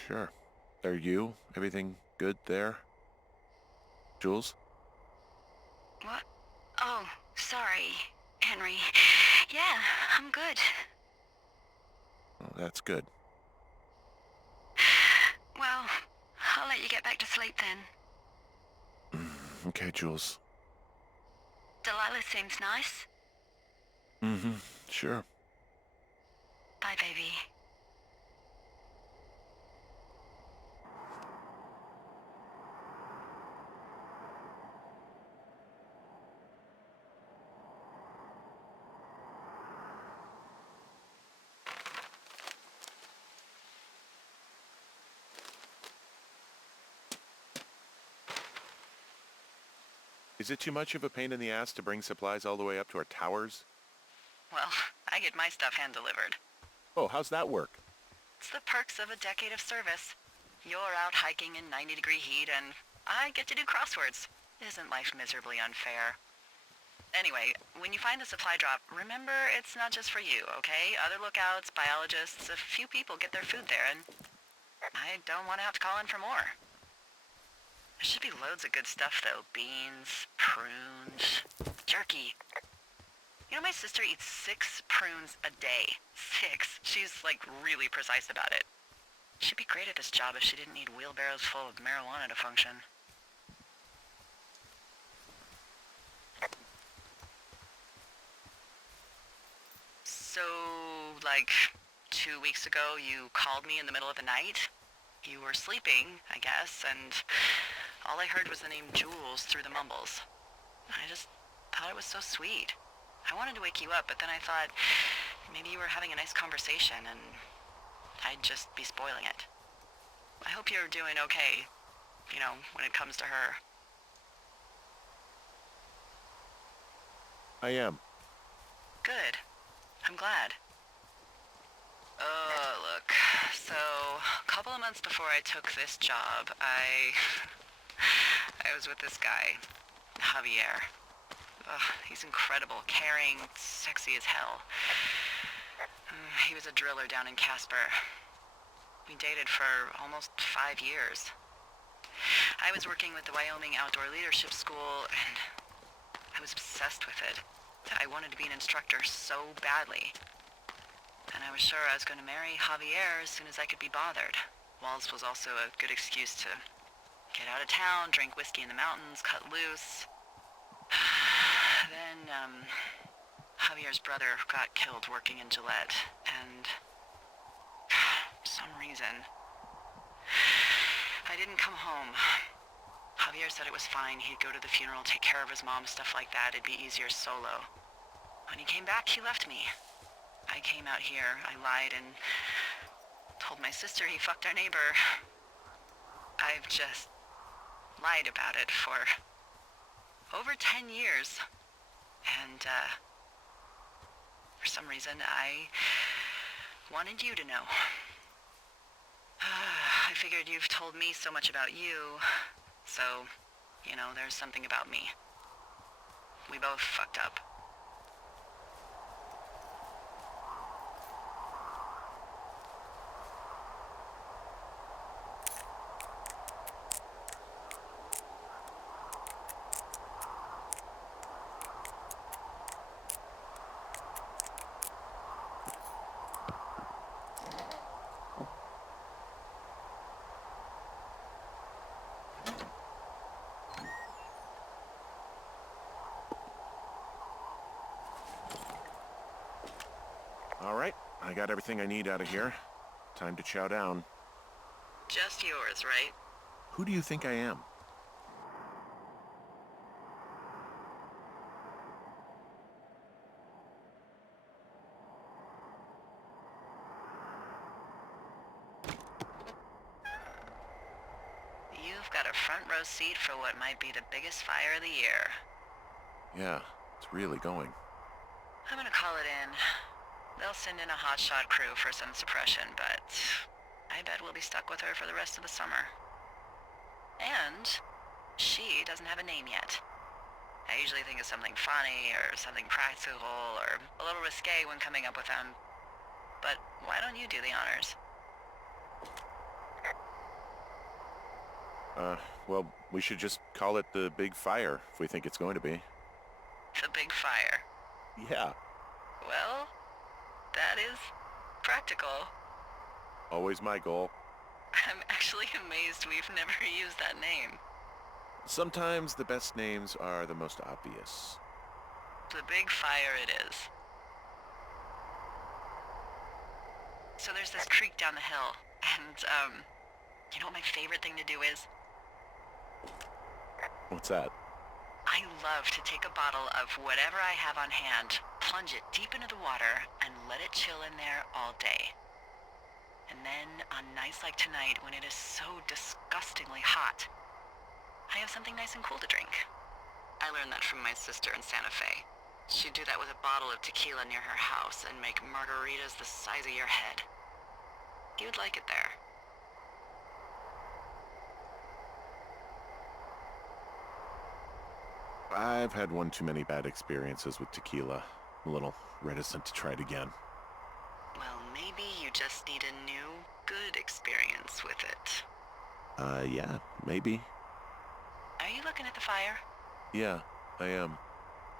Sure. Are you? Everything good there? Jules? What? Oh, sorry, Henry. Yeah, I'm good. Oh, that's good. Well, I'll let you get back to sleep then. Okay, Jules. Delilah seems nice. Sure. Bye, baby. Is it too much of a pain in the ass to bring supplies all the way up to our towers? Well, I get my stuff hand-delivered. Oh, how's that work? It's the perks of a decade of service. You're out hiking in 90-degree heat, and I get to do crosswords. Isn't life miserably unfair? Anyway, when you find the supply drop, remember it's not just for you, okay? Other lookouts, biologists, a few people get their food there, and I don't want to have to call in for more. There should be loads of good stuff, though. Beans, prunes, jerky. You know, my sister eats 6 prunes a day. 6. She's, like, really precise about it. She'd be great at this job if she didn't need wheelbarrows full of marijuana to function. So, like, 2 weeks ago, you called me in the middle of the night? You were sleeping, I guess, and all I heard was the name Jules through the mumbles. I just thought it was so sweet. I wanted to wake you up, but then I thought maybe you were having a nice conversation and I'd just be spoiling it. I hope you're doing okay, you know, when it comes to her. I am. Good. I'm glad. Look, so a couple of months before I took this job, I was with this guy, Javier. He's incredible, caring, sexy as hell. He was a driller down in Casper. We dated for almost 5 years. I was working with the Wyoming Outdoor Leadership School, and I was obsessed with it. I wanted to be an instructor so badly. And I was sure I was going to marry Javier as soon as I could be bothered. Walls was also a good excuse to get out of town, drink whiskey in the mountains, cut loose. Then, Javier's brother got killed working in Gillette, and for some reason, I didn't come home. Javier said it was fine. He'd go to the funeral, take care of his mom, stuff like that. It'd be easier solo. When he came back, he left me. I came out here, I lied, and told my sister he fucked our neighbor. I've just lied about it for over 10 years. And, for some reason, I wanted you to know. I figured you've told me so much about you, so, you know, there's something about me. We both fucked up. All right, I got everything I need out of here. Time to chow down. Just yours, right? Who do you think I am? You've got a front row seat for what might be the biggest fire of the year. Yeah, it's really going. I'm gonna call it in. They'll send in a hotshot crew for some suppression, but I bet we'll be stuck with her for the rest of the summer. And she doesn't have a name yet. I usually think of something funny or something practical or a little risque when coming up with them. But why don't you do the honors? Well, we should just call it the Big Fire if we think it's going to be. The big fire. Yeah, Well, that is practical. always my goal. I'm actually amazed we've never used that name. Sometimes the best names are the most obvious. The big fire it is. So there's this creek down the hill, and, you know what my favorite thing to do is? What's that? I love to take a bottle of whatever I have on hand, plunge it deep into the water, and let it chill in there all day. And then, on nights like tonight, when it is so disgustingly hot, I have something nice and cool to drink. I learned that from my sister in Santa Fe. She'd do that with a bottle of tequila near her house and make margaritas the size of your head. You'd like it there. I've had one too many bad experiences with tequila. I'm a little reticent to try it again. Well, maybe you just need a new, good experience with it. Yeah, maybe. Are you looking at the fire? Yeah, I am.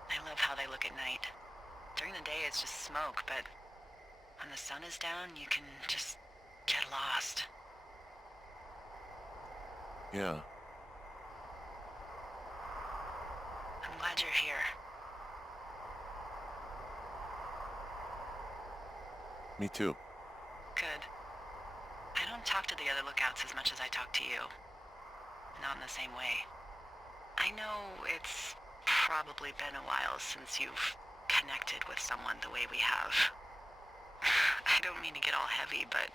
I love how they look at night. During the day, it's just smoke, but when the sun is down, you can just get lost. Yeah. I'm glad you're here. Me too. Good. I don't talk to the other lookouts as much as I talk to you. Not in the same way. I know it's probably been a while since you've connected with someone the way we have. I don't mean to get all heavy, but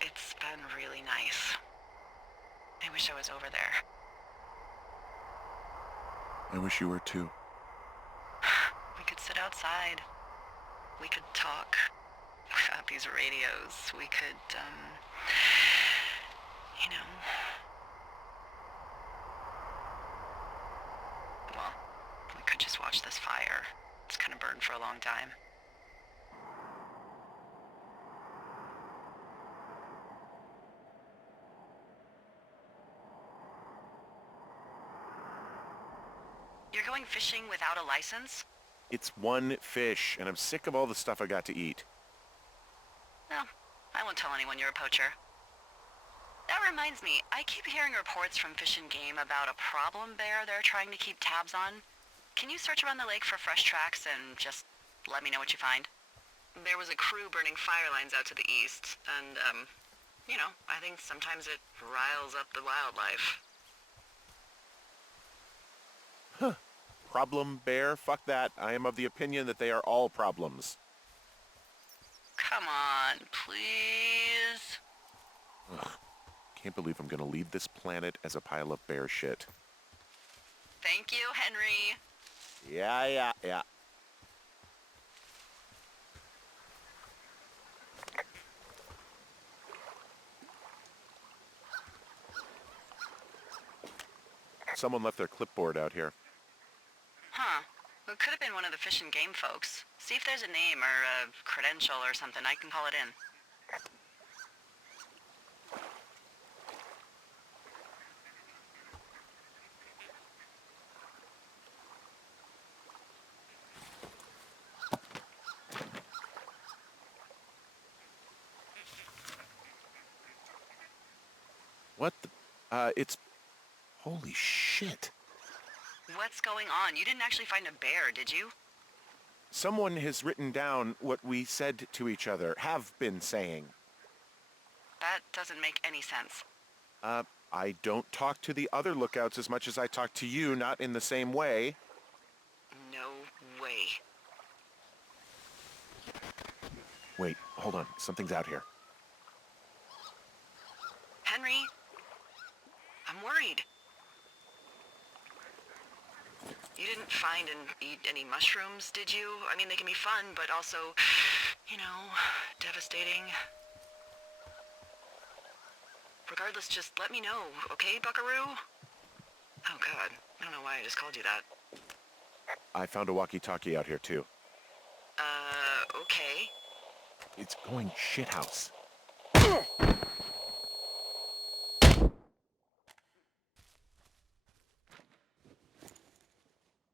it's been really nice. I wish I was over there. I wish you were too. We could sit outside. We could talk without these radios. We could, you know... Well, we could just watch this fire. It's gonna burn for a long time. You're going fishing without a license? It's one fish, and I'm sick of all the stuff I got to eat. No, I won't tell anyone you're a poacher. That reminds me, I keep hearing reports from Fish and Game about a problem bear they're trying to keep tabs on. Can you search around the lake for fresh tracks and just let me know what you find? There was a crew burning fire lines out to the east, and, you know, I think sometimes it riles up the wildlife. Problem bear? Fuck that. I am of the opinion that they are all problems. Come on, please. Ugh. Can't believe I'm gonna leave this planet as a pile of bear shit. Thank you, Henry. Yeah. Someone left their clipboard out here. Huh. It could have been one of the Fish and Game folks. See if there's a name or a credential or something. I can call it in. What the... it's... Holy shit. What's going on? You didn't actually find a bear, did you? Someone has written down what we said to each other, have been saying. That doesn't make any sense. I don't talk to the other lookouts as much as I talk to you, not in the same way. No way. Wait, hold on. Something's out here. Henry? I'm worried. You didn't find and eat any mushrooms, did you? I mean, they can be fun, but also, you know, devastating. Regardless, just let me know, okay, buckaroo? Oh, God. I don't know why I just called you that. I found a walkie-talkie out here, too. Okay. It's going shithouse.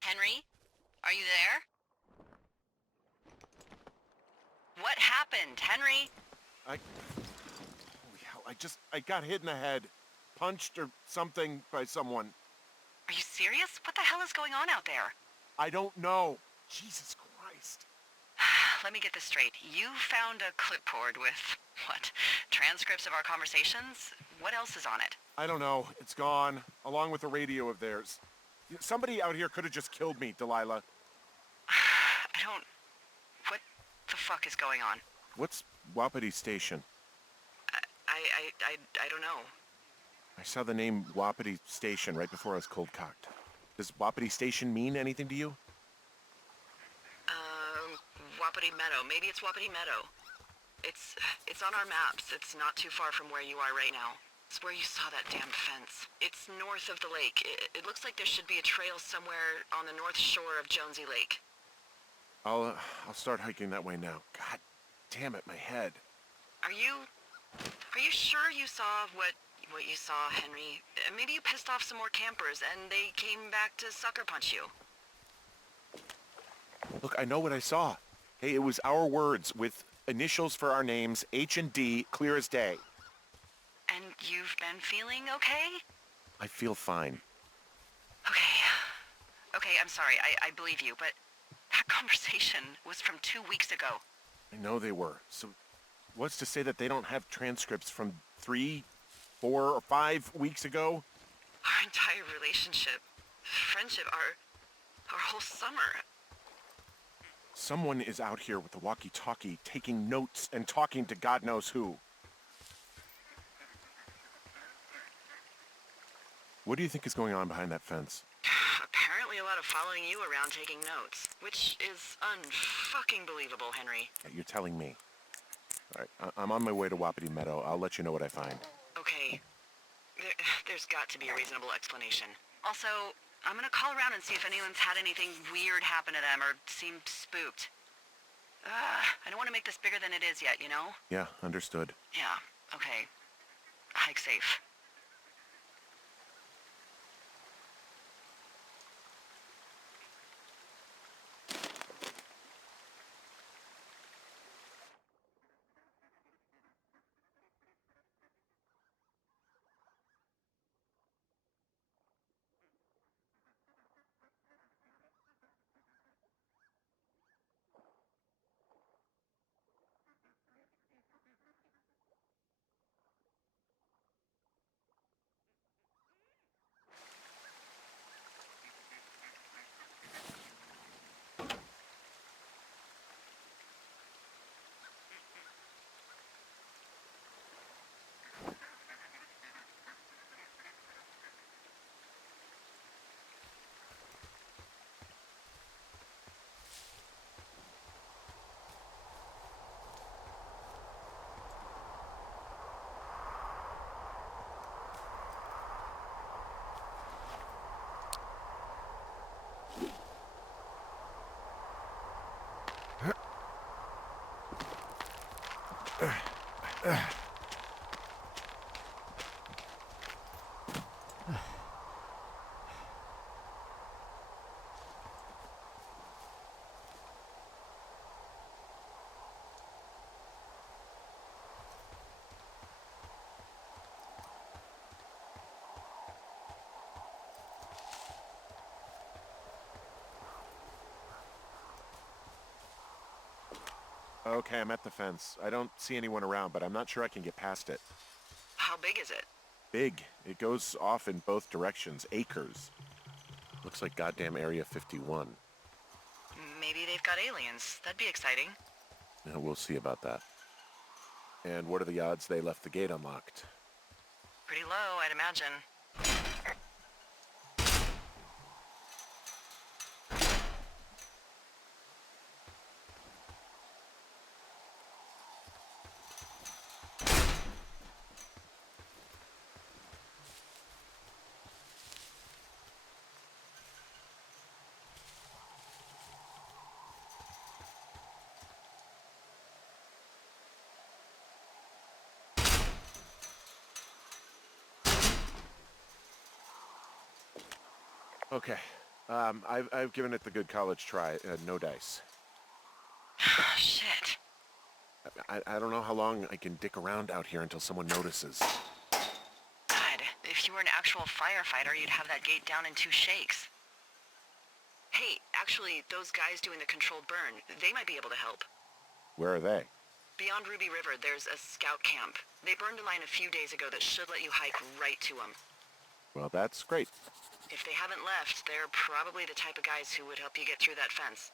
Henry? Are you there? What happened, Henry? Holy hell, I got hit in the head. Punched or something by someone. Are you serious? What the hell is going on out there? I don't know. Jesus Christ. Let me get this straight. You found a clipboard with, what, transcripts of our conversations? What else is on it? I don't know. It's gone, along with a radio of theirs. Somebody out here could have just killed me, Delilah. What the fuck is going on? What's Wapiti Station? I don't know. I saw the name Wapiti Station right before I was cold-cocked. Does Wapiti Station mean anything to you? Wapiti Meadow. Maybe it's Wapiti Meadow. It's on our maps. It's not too far from where you are right now. It's where you saw that damn fence. It's north of the lake. It looks like there should be a trail somewhere on the north shore of Jonesy Lake. I'll start hiking that way now. God damn it, my head. Are you sure you saw what you saw, Henry? Maybe you pissed off some more campers and they came back to sucker punch you. Look, I know what I saw. Hey, it was our words with initials for our names, H and D, clear as day. And you've been feeling okay? I feel fine. Okay, I'm sorry, I believe you, but that conversation was from 2 weeks ago. I know they were. So what's to say that they don't have transcripts from 3, 4, or 5 weeks ago? Our entire relationship, friendship, our whole summer. Someone is out here with the walkie-talkie taking notes and talking to God knows who. What do you think is going on behind that fence? Apparently a lot of following you around taking notes, which is unfucking believable, Henry. You're telling me. All right, I'm on my way to Wapiti Meadow. I'll let you know what I find. Okay. There's got to be a reasonable explanation. Also, I'm gonna call around and see if anyone's had anything weird happen to them or seemed spooked. I don't want to make this bigger than it is yet, you know? Yeah, understood. Yeah, okay. Hike safe. Okay, I'm at the fence. I don't see anyone around, but I'm not sure I can get past it. How big is it? Big. It goes off in both directions. Acres. Looks like goddamn Area 51. Maybe they've got aliens. That'd be exciting. Yeah, we'll see about that. And what are the odds they left the gate unlocked? Pretty low, I'd imagine. Okay. I've given it the good college try. No dice. Shit. I don't know how long I can dick around out here until someone notices. God, if you were an actual firefighter, you'd have that gate down in 2 shakes. Hey, actually, those guys doing the controlled burn, they might be able to help. Where are they? Beyond Ruby River, there's a scout camp. They burned a line a few days ago that should let you hike right to them. Well, that's great. If they haven't left, they're probably the type of guys who would help you get through that fence.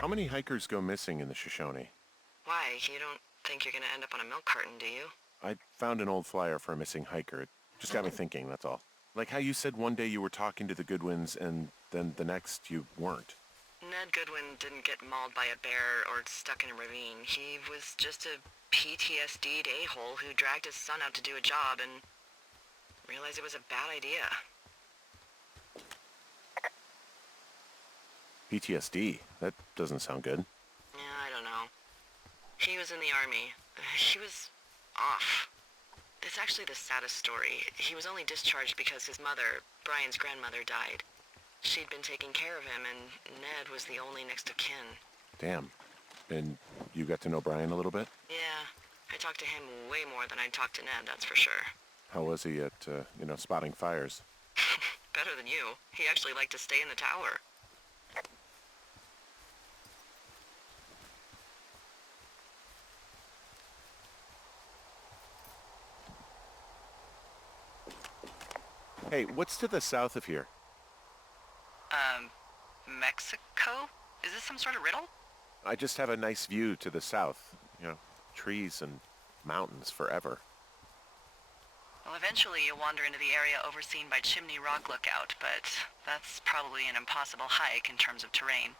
How many hikers go missing in the Shoshone? Why? You don't think you're gonna end up on a milk carton, do you? I found an old flyer for a missing hiker. It just got me thinking, that's all. Like how you said one day you were talking to the Goodwins and then the next you weren't. Ned Goodwin didn't get mauled by a bear or stuck in a ravine. He was just a PTSD'd a-hole who dragged his son out to do a job and realized it was a bad idea. PTSD? That doesn't sound good. Yeah, I don't know. He was in the army. He was off. It's actually the saddest story. He was only discharged because his mother, Brian's grandmother, died. She'd been taking care of him, and Ned was the only next of kin. Damn. And you got to know Brian a little bit? Yeah, I talked to him way more than I talked to Ned, that's for sure. How was he at, spotting fires? Better than you. He actually liked to stay in the tower. Hey, what's to the south of here? Mexico? Is this some sort of riddle? I just have a nice view to the south. Trees and mountains forever. Well, eventually you'll wander into the area overseen by Chimney Rock Lookout, but that's probably an impossible hike in terms of terrain.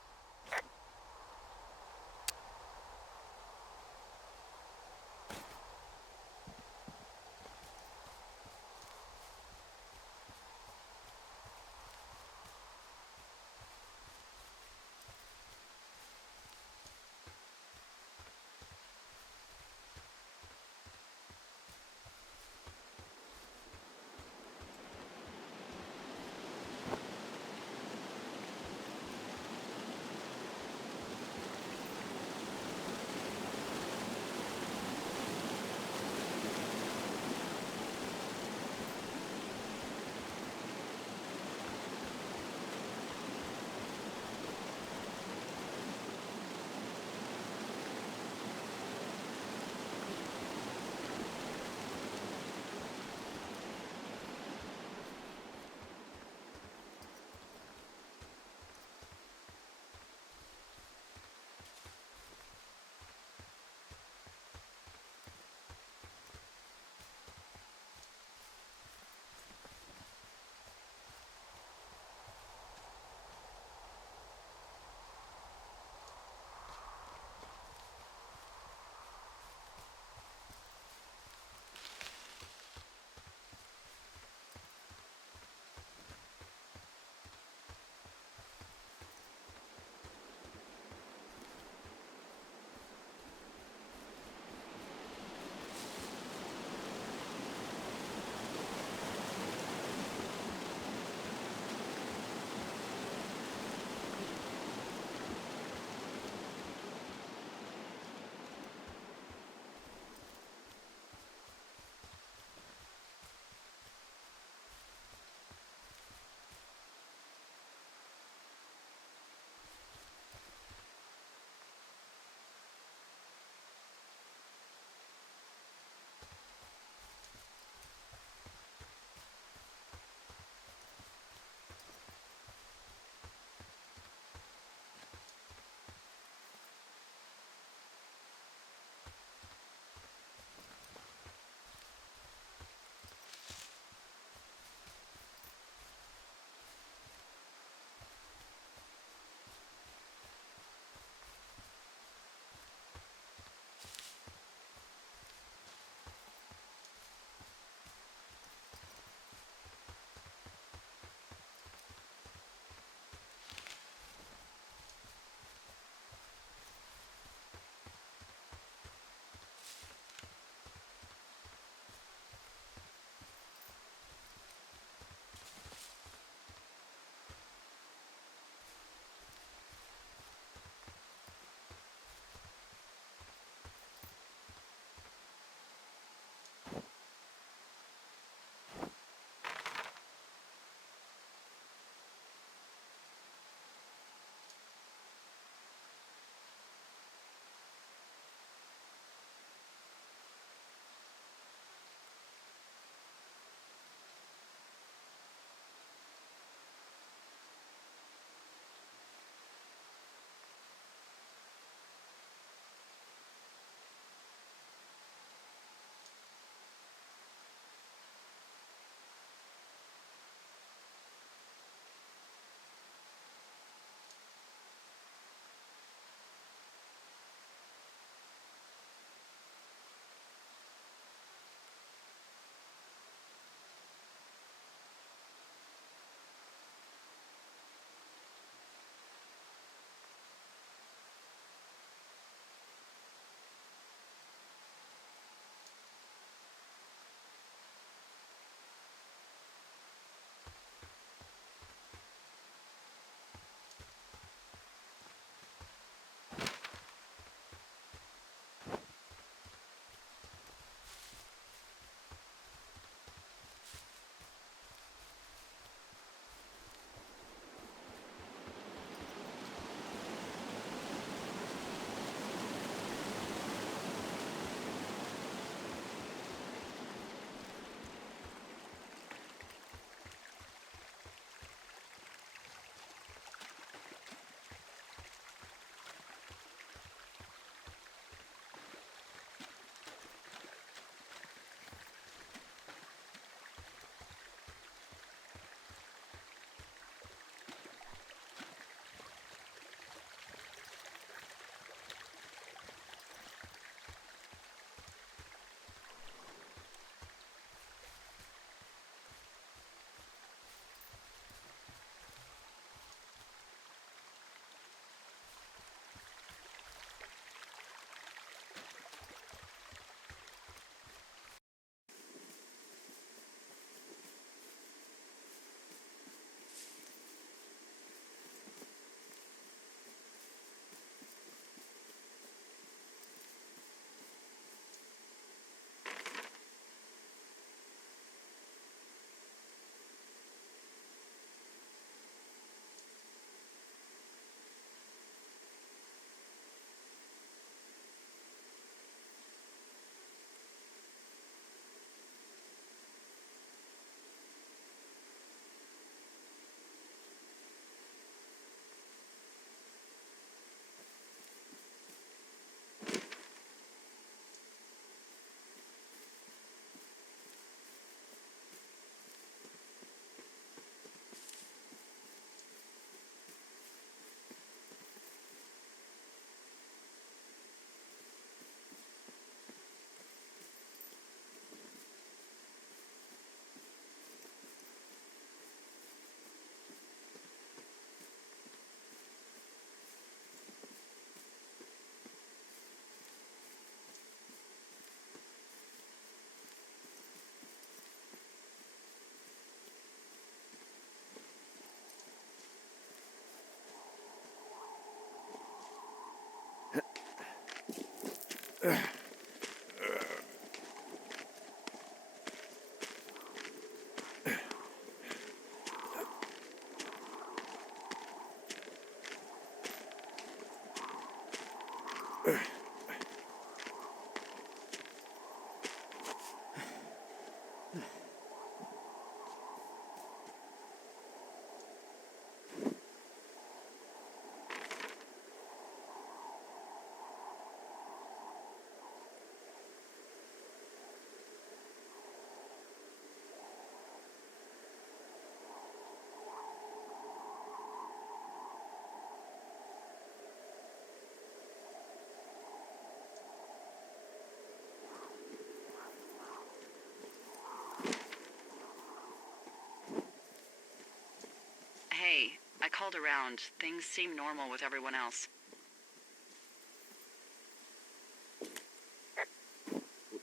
Hey, I called around. Things seem normal with everyone else.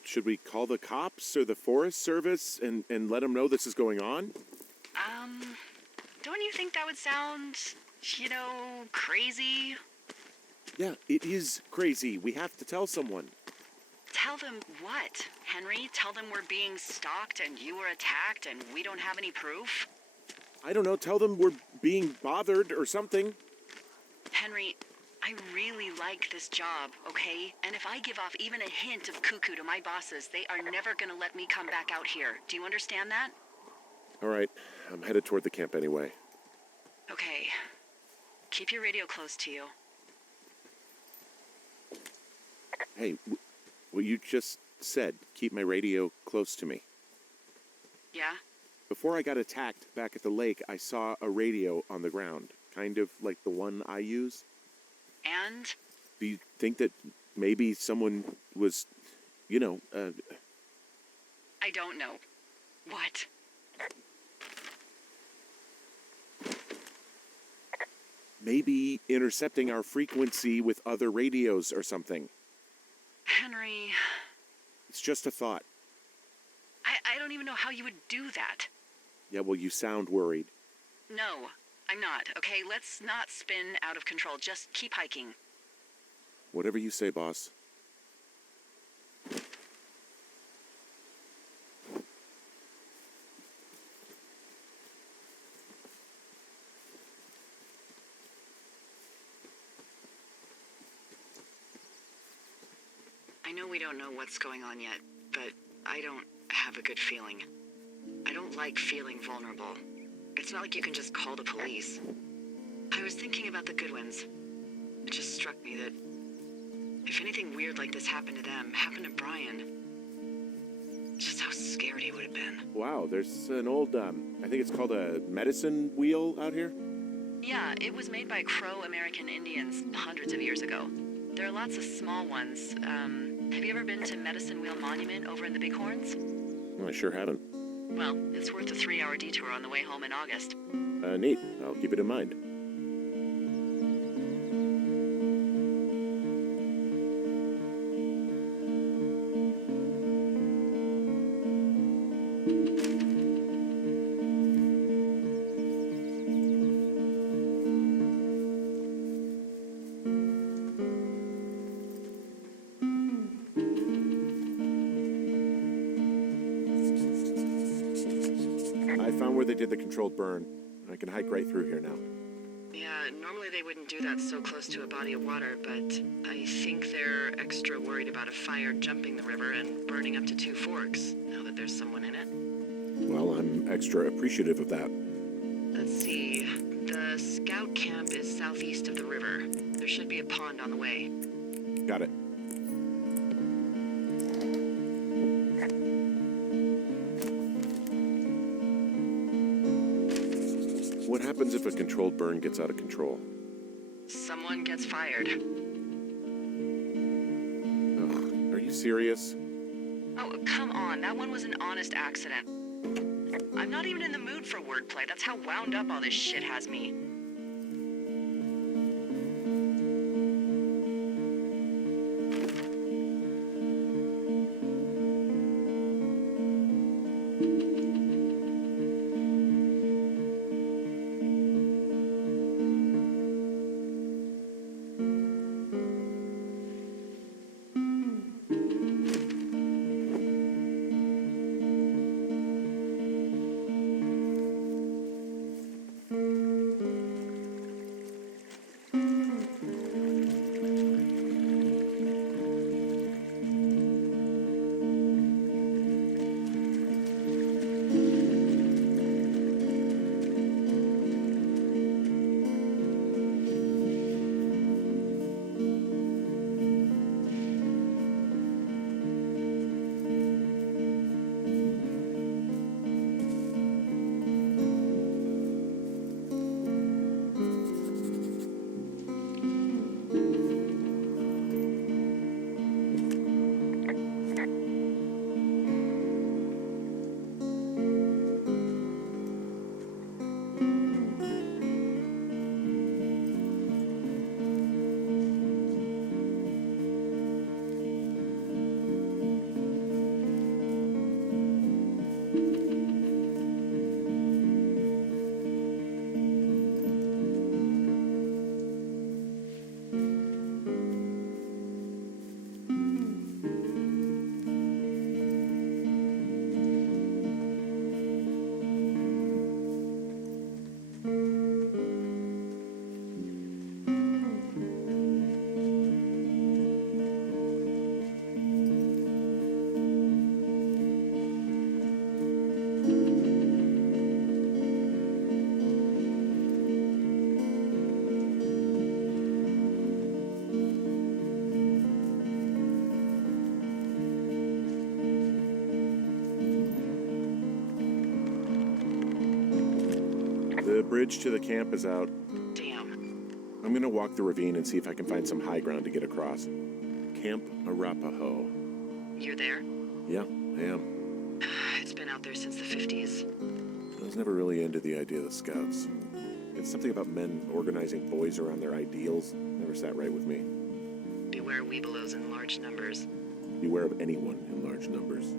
Should we call the cops or the Forest Service and let them know this is going on? Don't you think that would sound, crazy? Yeah, it is crazy. We have to tell someone. Tell them what, Henry? Tell them we're being stalked and you were attacked and we don't have any proof? I don't know, tell them we're being bothered or something. Henry, I really like this job, okay? And if I give off even a hint of cuckoo to my bosses, they are never gonna let me come back out here. Do you understand that? All right, I'm headed toward the camp anyway. Okay. Keep your radio close to you. Hey, what you just said, keep my radio close to me. Yeah? Before I got attacked back at the lake, I saw a radio on the ground, kind of like the one I use. And? Do you think that maybe someone was, I don't know. What? maybe intercepting our frequency with other radios or something? Henry... It's just a thought. I don't even know how you would do that. Yeah, well, you sound worried. No, I'm not, okay? Let's not spin out of control. Just keep hiking. Whatever you say, boss. I know we don't know what's going on yet, but I don't have a good feeling. I don't like feeling vulnerable. It's not like you can just call the police. I was thinking about the Goodwins. It just struck me that if anything weird like this happened to them, happened to Brian, just how scared he would have been. Wow, there's an old, I think it's called a medicine wheel out here? Yeah, it was made by Crow American Indians hundreds of years ago. There are lots of small ones. Have you ever been to Medicine Wheel Monument over in the Bighorns? Well, I sure haven't. Well, it's worth a 3-hour detour on the way home in August. Neat. I'll keep it in mind. I found where they did the controlled burn. I can hike right through here now. Yeah, normally they wouldn't do that so close to a body of water, but I think they're extra worried about a fire jumping the river and burning up to 2 forks, now that there's someone in it. Well, I'm extra appreciative of that. Let's see. The scout camp is southeast of the river. There should be a pond on the way. Got it. What happens if a controlled burn gets out of control? Someone gets fired. Ugh, are you serious? Oh, come on. That one was an honest accident. I'm not even in the mood for wordplay. That's how wound up all this shit has me. bridge to the camp is out. Damn. I'm gonna walk the ravine and see if I can find some high ground to get across. Camp Arapaho. You're there? Yeah, I am. It's been out there since the 50s. I was never really into the idea of the Scouts. It's something about men organizing boys around their ideals. Never sat right with me. Beware weebelows in large numbers. Beware of anyone in large numbers.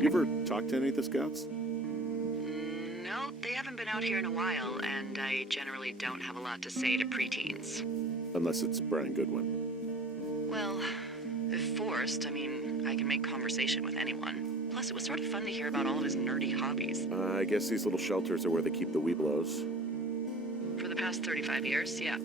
You ever talk to any of the Scouts? No, they haven't been out here in a while, and I generally don't have a lot to say to preteens. Unless it's Brian Goodwin. Well, if forced, I mean, I can make conversation with anyone. Plus, it was sort of fun to hear about all of his nerdy hobbies. I guess these little shelters are where they keep the weeblos. For the past 35 years, yeah.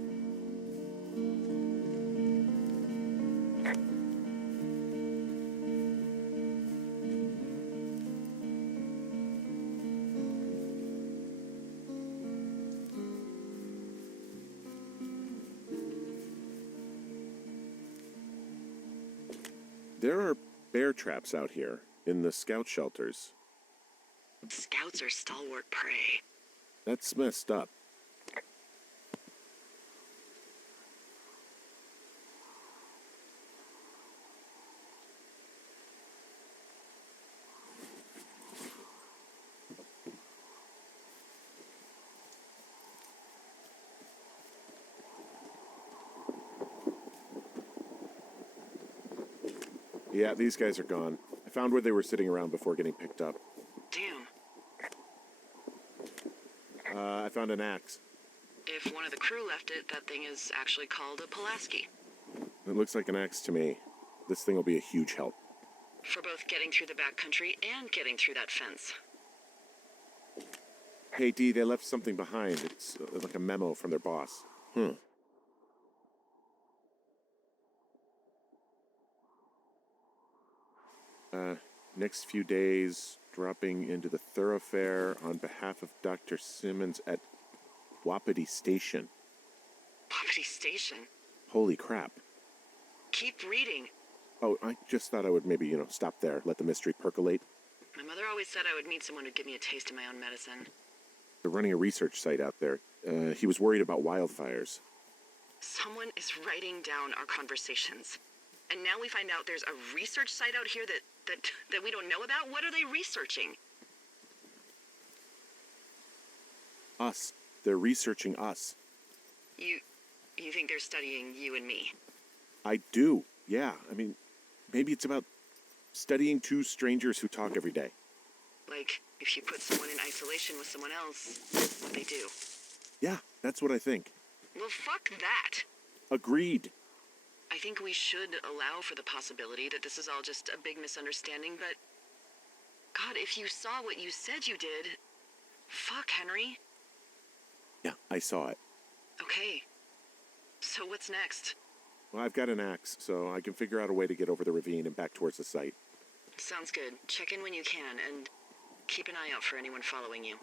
There are bear traps out here in the scout shelters. Scouts are stalwart prey. That's messed up. Yeah, these guys are gone. I found where they were sitting around before getting picked up. Damn. I found an axe. If one of the crew left it, that thing is actually called a Pulaski. It looks like an axe to me. This thing will be a huge help. For both getting through the backcountry and getting through that fence. Hey, Dee, they left something behind. It's like a memo from their boss. Next few days, dropping into the thoroughfare on behalf of Dr. Simmons at Wapiti Station. Wapiti Station? Holy crap. Keep reading. Oh, I just thought I would maybe, stop there, let the mystery percolate. My mother always said I would meet someone who'd give me a taste of my own medicine. They're running a research site out there. He was worried about wildfires. Someone is writing down our conversations. And now we find out there's a research site out here that we don't know about? What are they researching? Us. They're researching us. You think they're studying you and me? I do, yeah. I mean, maybe it's about studying two strangers who talk every day. Like, if you put someone in isolation with someone else, what they do. Yeah, that's what I think. Well, fuck that. Agreed. I think we should allow for the possibility that this is all just a big misunderstanding, but... God, if you saw what you said you did... Fuck, Henry. Yeah, I saw it. Okay. So what's next? Well, I've got an axe, so I can figure out a way to get over the ravine and back towards the site. Sounds good. Check in when you can, and keep an eye out for anyone following you.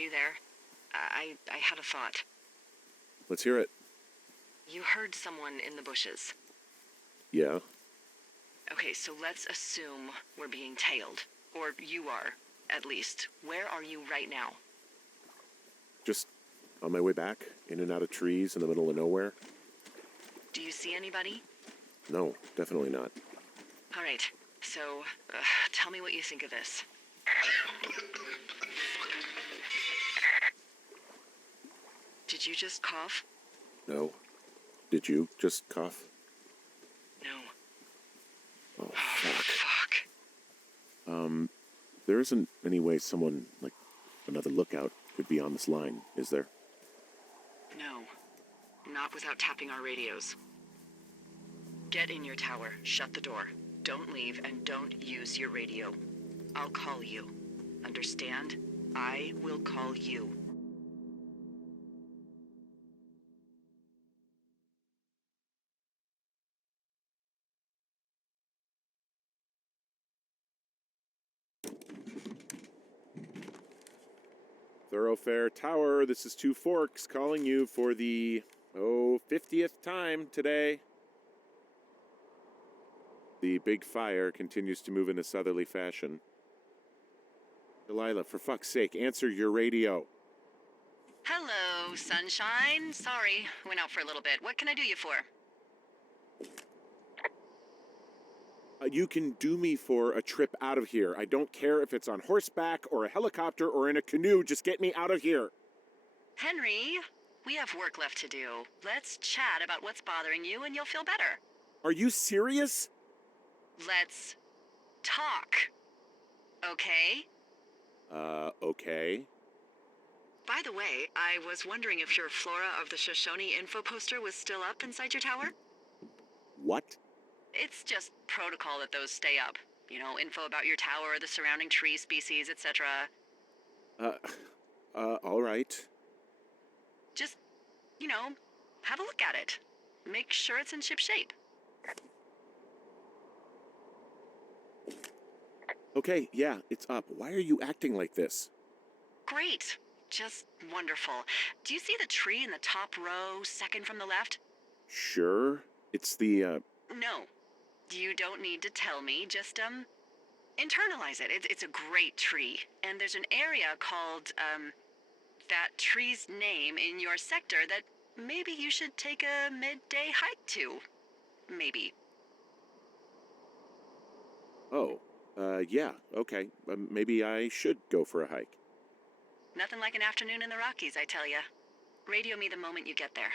you there? I had a thought. Let's hear it. You heard someone in the bushes. Yeah? Okay, so let's assume we're being tailed. Or you are, at least. Where are you right now? Just on my way back, in and out of trees in the middle of nowhere. Do you see anybody? No, definitely not. All right, so tell me what you think of this. Did you just cough? No. Did you just cough? No. Oh, fuck. Fuck. There isn't any way someone, like, another lookout could be on this line, is there? No. Not without tapping our radios. Get in your tower, shut the door. Don't leave, and don't use your radio. I'll call you. Understand? I will call you. Thoroughfare Tower, this is Two Forks calling you for the, 50th time today. The big fire continues to move in a southerly fashion. Delilah, for fuck's sake, answer your radio. Hello, sunshine. Sorry, went out for a little bit. What can I do you for? You can do me for a trip out of here. I don't care if it's on horseback or a helicopter or in a canoe. Just get me out of here. Henry, we have work left to do. Let's chat about what's bothering you and you'll feel better. Are you serious? Let's talk. Okay? Okay. By the way, I was wondering if your Flora of the Shoshone info poster was still up inside your tower? What? It's just protocol that those stay up. You know, info about your tower, the surrounding tree species, etc. All right. Just, you know, have a look at it. Make sure it's in ship shape. Okay, yeah, it's up. Why are you acting like this? Great. Just wonderful. Do you see the tree in the top row, second from the left? Sure. It's the, No. You don't need to tell me. Just, internalize it. It's a great tree. And there's an area called, that tree's name in your sector that maybe you should take a midday hike to. Maybe. Oh, yeah, okay. Maybe I should go for a hike. Nothing like an afternoon in the Rockies, I tell ya. Radio me the moment you get there.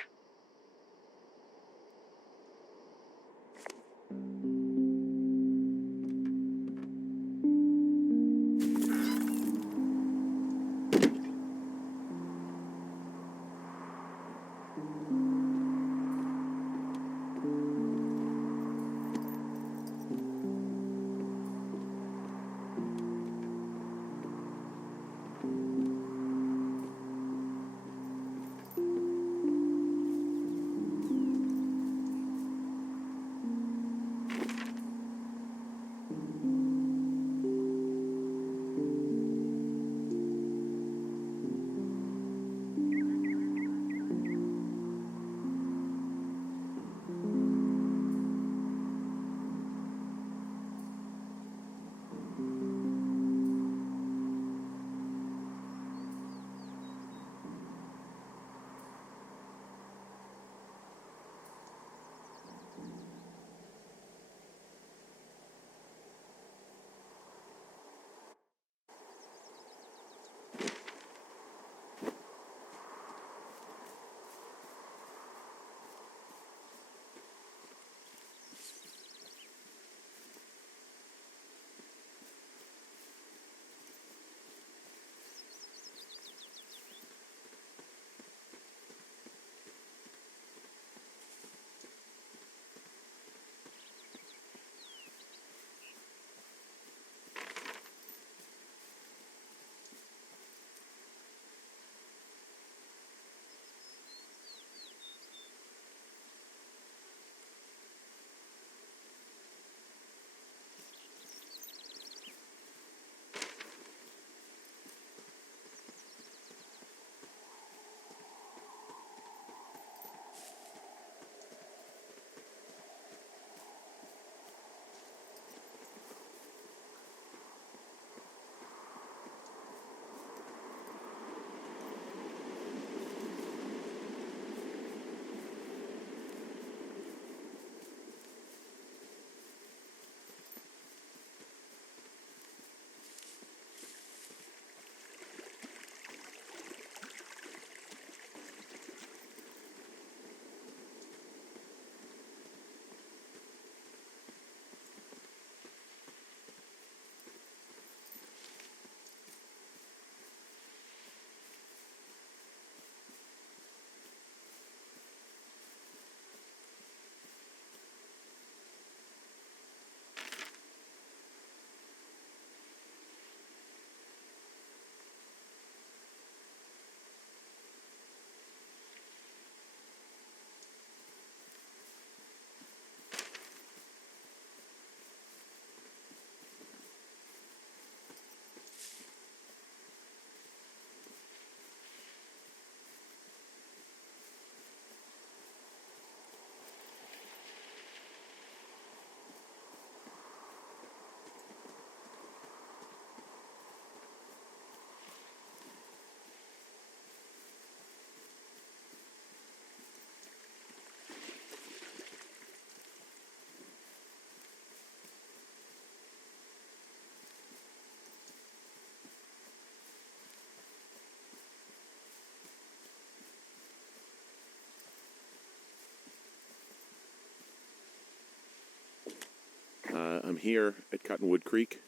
I'm here at Cottonwood Creek.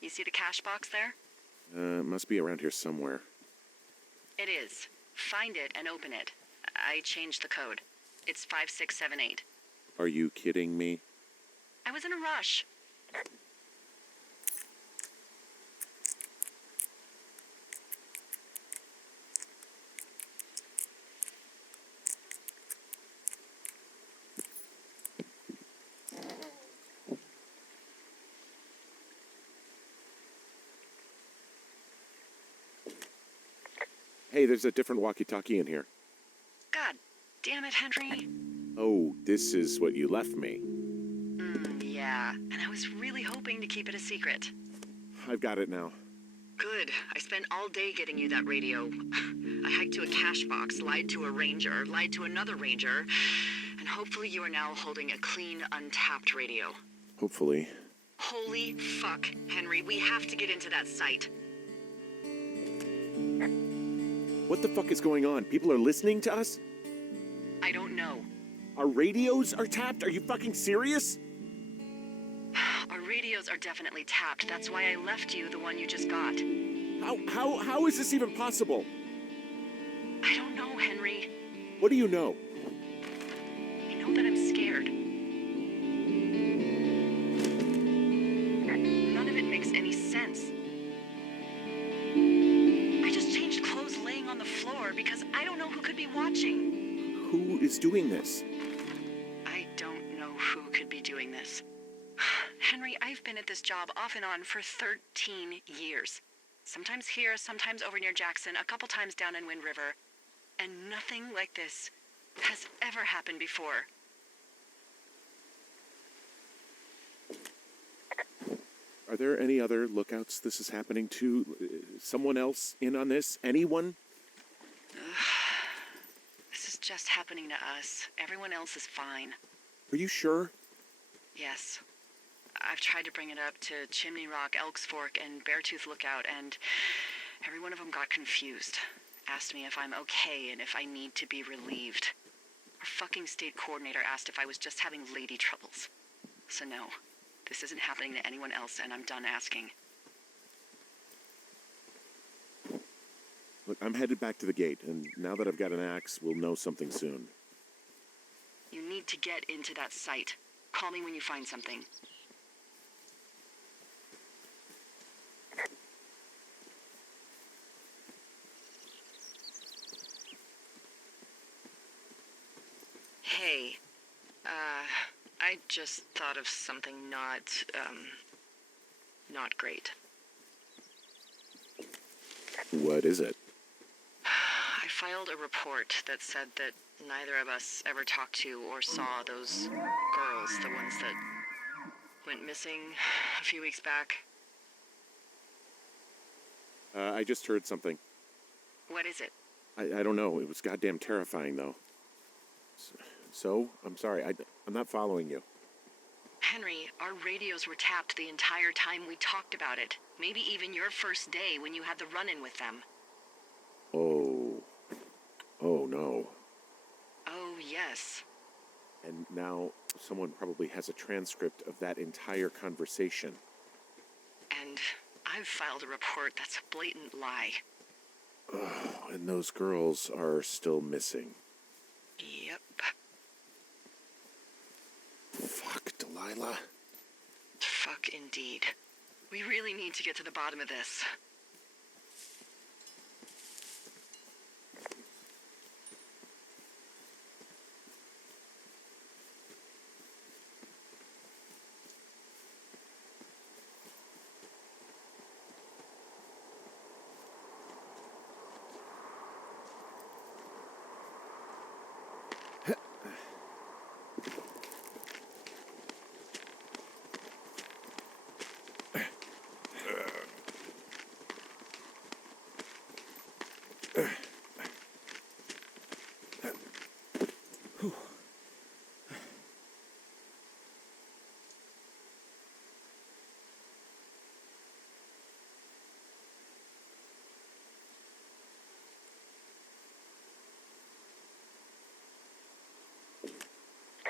You see the cash box there? It must be around here somewhere. It is. Find it and open it. I changed the code. It's 5678. Are you kidding me? I was in a rush. Hey, there's a different walkie-talkie in here. God damn it, Henry. Oh, this is what you left me. Yeah. And I was really hoping to keep it a secret. I've got it now. Good. I spent all day getting you that radio. I hiked to a cash box, lied to a ranger, lied to another ranger, and hopefully you are now holding a clean, untapped radio. Hopefully. Holy fuck, Henry. We have to get into that site. What the fuck is going on? People are listening to us? I don't know. Our radios are tapped? Are you fucking serious? Our radios are definitely tapped. That's why I left you the one you just got. How is this even possible? I don't know, Henry. What do you know? I know that I'm scared. None of it makes any sense. I just changed clothes laying on the floor because I don't know who could be watching. Who is doing this? I don't know who could be doing this. Henry, I've been at this job off and on for 13 years. Sometimes here, sometimes over near Jackson, a couple times down in Wind River. And nothing like this has ever happened before. Are there any other lookouts this is happening to? Someone else in on this? Anyone? This is just happening to us. Everyone else is fine. Are you sure? Yes. I've tried to bring it up to Chimney Rock, Elks Fork, and Beartooth Lookout, and every one of them got confused. Asked me if I'm okay and if I need to be relieved. Our fucking state coordinator asked if I was just having lady troubles. So no, this isn't happening to anyone else, and I'm done asking. Look, I'm headed back to the gate, and now that I've got an axe, we'll know something soon. You need to get into that site. Call me when you find something. Hey, I just thought of something not great. What is it? I filed a report that said that neither of us ever talked to or saw those girls, the ones that went missing a few weeks back. I just heard something. What is it? I don't know. It was goddamn terrifying, though. So? I'm sorry. I'm not following you. Henry, our radios were tapped the entire time we talked about it. Maybe even your first day when you had the run-in with them. Oh. Oh, no. Oh, yes. And now someone probably has a transcript of that entire conversation. And I've filed a report that's a blatant lie. Oh, and those girls are still missing. Yep. Fuck, Delilah. Fuck indeed. We really need to get to the bottom of this.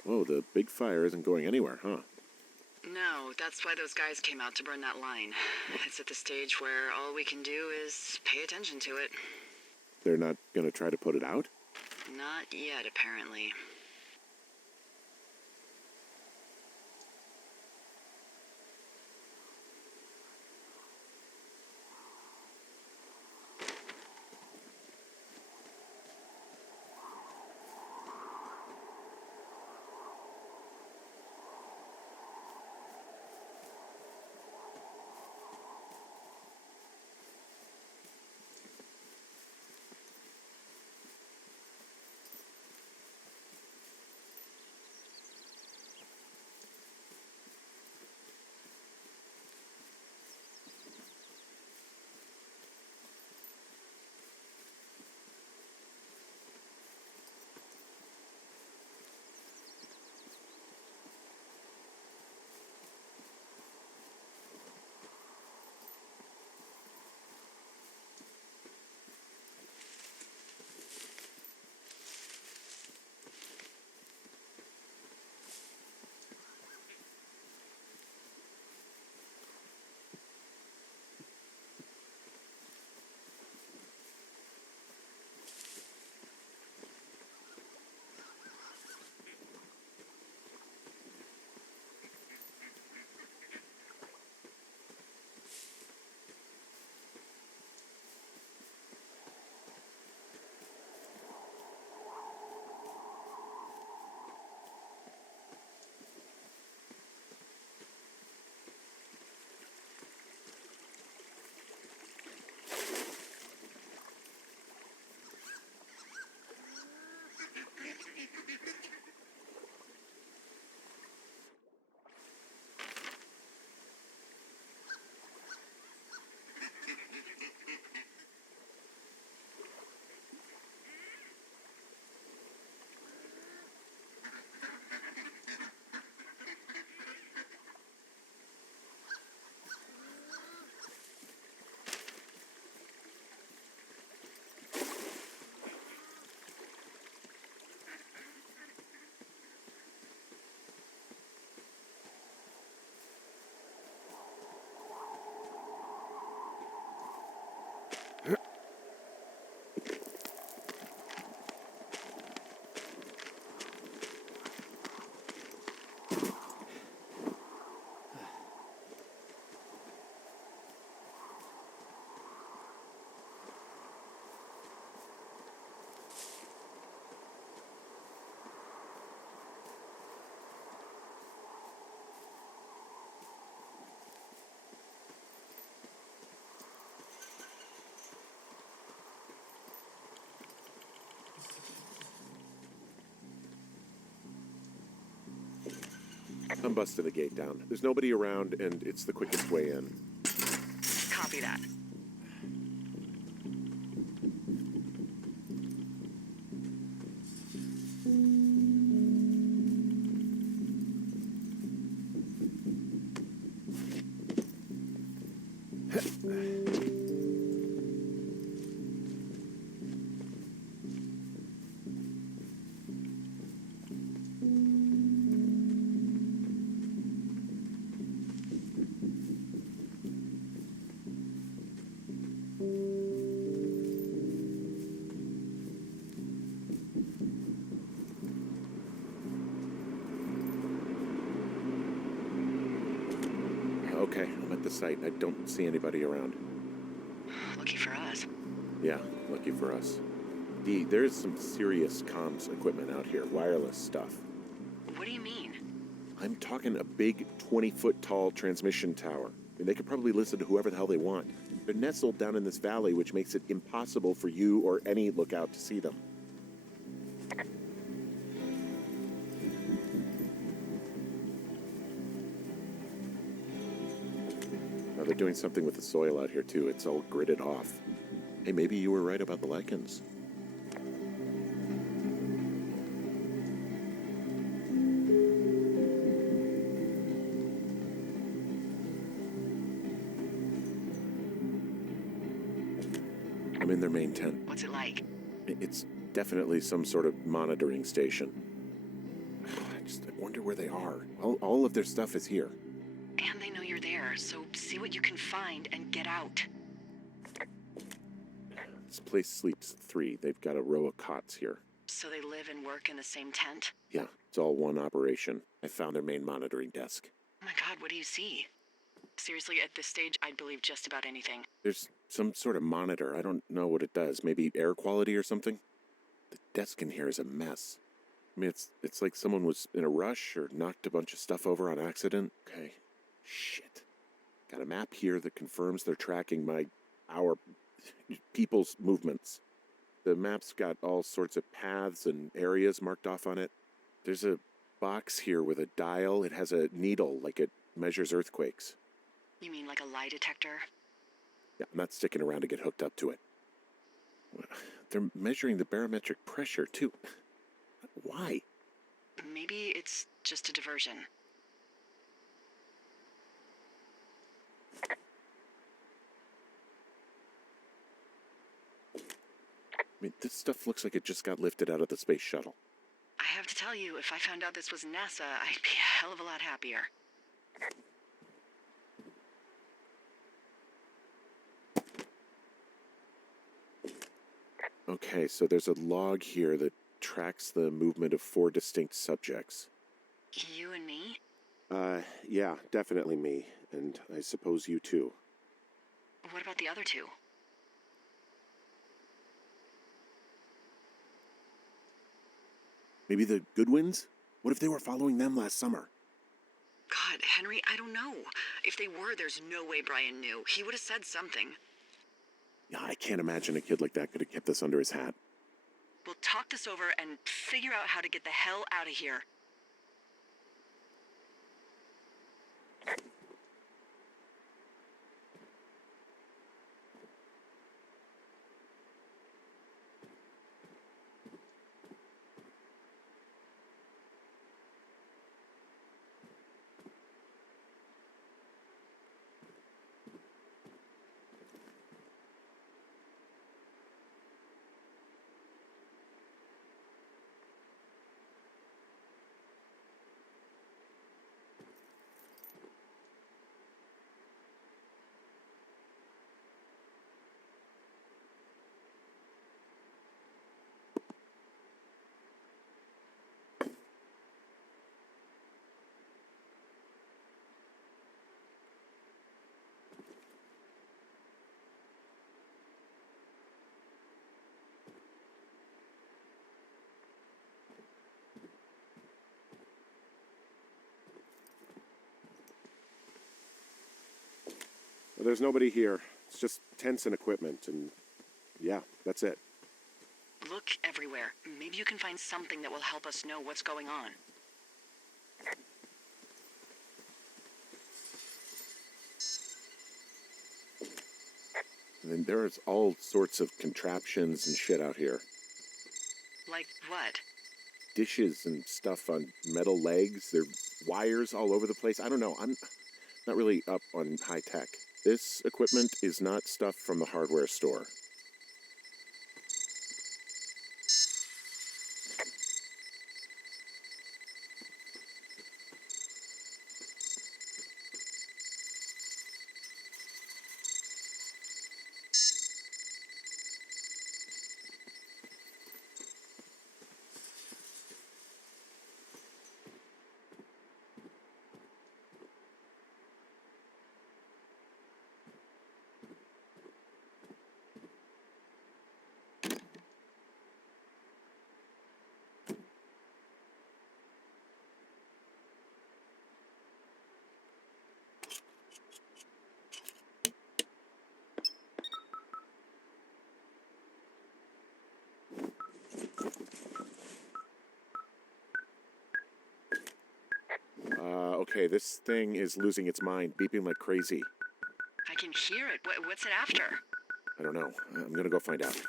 Whoa, the big fire isn't going anywhere, huh? No, that's why those guys came out to burn that line. It's at the stage where all we can do is pay attention to it. They're not going to try to put it out? Not yet, apparently. I'm busting the gate down. There's nobody around, and it's the quickest way in. Copy that. Okay, I'm at the site. I don't see anybody around. Lucky for us. Yeah, lucky for us. Dee, there's some serious comms equipment out here, wireless stuff. What do you mean? I'm talking a big 20-foot tall transmission tower. I mean, they could probably listen to whoever the hell they want. They're nestled down in this valley, which makes it impossible for you or any lookout to see them. Now, they're doing something with the soil out here, too. It's all gridded off. Hey, maybe you were right about the lichens. I'm in their main tent. What's it like? It's definitely some sort of monitoring station. I wonder where they are. All of their stuff is here. And they know you're there, so see what you can find and get out. This place sleeps 3. They've got a row of cots here. So they live and work in the same tent? Yeah, it's all one operation. I found their main monitoring desk. Oh my god, what do you see? Seriously, at this stage, I'd believe just about anything. There's some sort of monitor. I don't know what it does. Maybe air quality or something? The desk in here is a mess. I mean, it's like someone was in a rush or knocked a bunch of stuff over on accident. Okay. Shit. Got a map here that confirms they're tracking our people's movements. The map's got all sorts of paths and areas marked off on it. There's a box here with a dial. It has a needle, like it measures earthquakes. You mean like a lie detector? Yeah, I'm not sticking around to get hooked up to it. They're measuring the barometric pressure, too. Why? Maybe it's just a diversion. I mean, this stuff looks like it just got lifted out of the space shuttle. I have to tell you, if I found out this was NASA, I'd be a hell of a lot happier. Okay, so there's a log here that tracks the movement of 4 distinct subjects. You and me? Yeah, definitely me. And I suppose you too. What about the other 2? Maybe the Goodwins? What if they were following them last summer? God, Henry, I don't know. If they were, there's no way Brian knew. He would have said something. Yeah, I can't imagine a kid like that could have kept this under his hat. We'll talk this over and figure out how to get the hell out of here. Well, there's nobody here. It's just tents and equipment, and yeah, that's it. Look everywhere. Maybe you can find something that will help us know what's going on. And then there's all sorts of contraptions and shit out here. Like what? Dishes and stuff on metal legs. There are wires all over the place. I don't know. I'm not really up on high tech. This equipment is not stuff from the hardware store. Okay, this thing is losing its mind, beeping like crazy. I can hear it. What's it after? I don't know. I'm gonna go find out.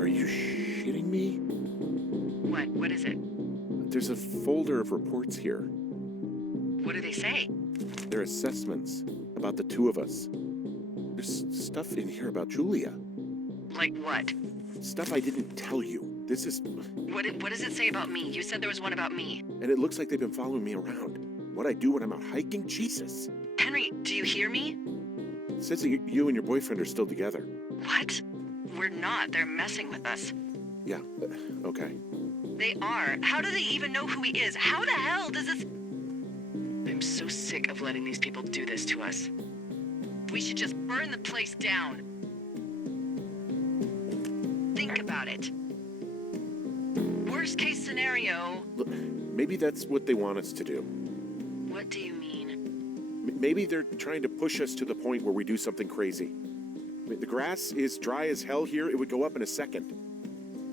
Are you shitting me? What is it? There's a folder of reports here. What do they say? They're assessments about the two of us. There's stuff in here about Julia. Like what? Stuff I didn't tell you. This is... What does it say about me? You said there was one about me. And it looks like they've been following me around. What I do when I'm out hiking? Jesus. Henry, do you hear me? It says that you and your boyfriend are still together. What? We're not. They're messing with us. Yeah, okay. They are. How do they even know who he is? How the hell does this... I'm so sick of letting these people do this to us. We should just burn the place down. Think about it. Worst case scenario... Look, maybe that's what they want us to do. What do you mean? Maybe they're trying to push us to the point where we do something crazy. The grass is dry as hell here. It would go up in a second.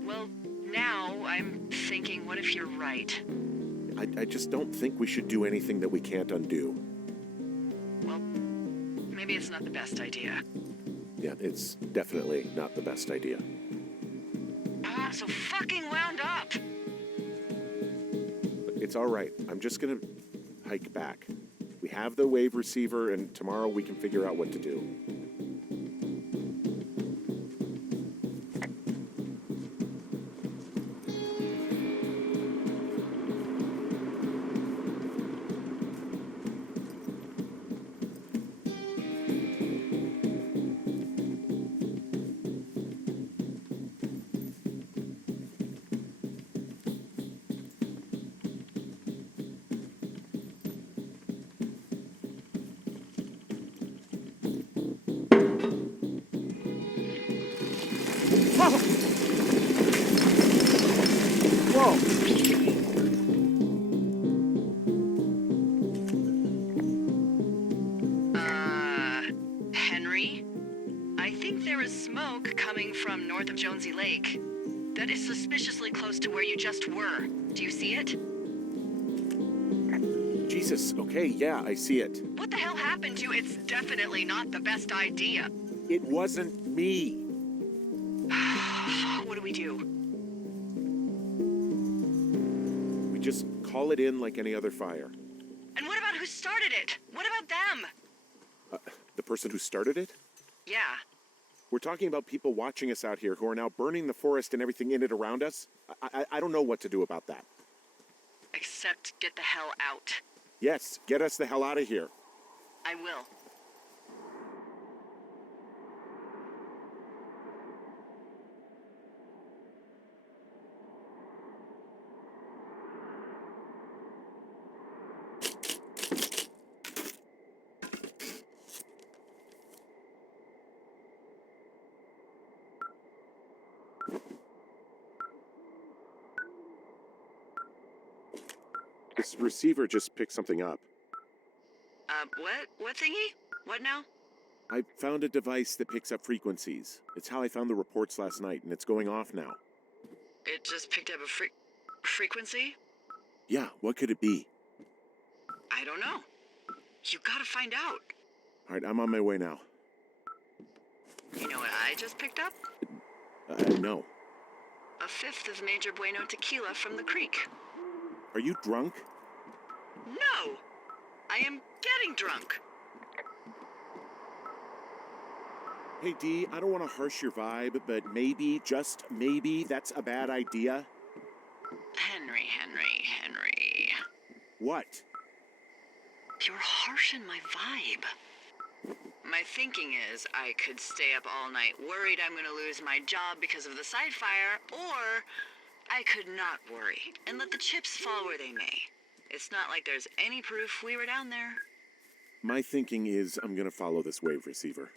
Well, now I'm thinking, what if you're right? I just don't think we should do anything that we can't undo. Well, maybe it's not the best idea. Yeah, it's definitely not the best idea. I'm so fucking wound up! It's all right. I'm just gonna hike back. We have the wave receiver, and tomorrow we can figure out what to do. Whoa! Henry? I think there is smoke coming from north of Jonesy Lake. That is suspiciously close to where you just were. Do you see it? Jesus, okay, yeah, I see it. What the hell happened to you? It's definitely not the best idea. It wasn't me. What do we do? We just call it in like any other fire. And what about who started it? What about them? The person who started it? Yeah. We're talking about people watching us out here who are now burning the forest and everything in it around us. I don't know what to do about that. Except get the hell out. Yes, get us the hell out of here. I will. This receiver just picked something up. What? What thingy? What now? I found a device that picks up frequencies. It's how I found the reports last night, and it's going off now. It just picked up a frequency? Yeah, what could it be? I don't know. You gotta find out. All right, I'm on my way now. You know what I just picked up? No. A fifth of Major Bueno tequila from the creek. Are you drunk? No! I am getting drunk. Hey, Dee, I don't want to harsh your vibe, but maybe, just maybe, that's a bad idea. Henry. What? You're harshing my vibe. My thinking is I could stay up all night worried I'm gonna lose my job because of the side fire, or I could not worry and let the chips fall where they may. It's not like there's any proof we were down there. My thinking is I'm gonna follow this wave receiver.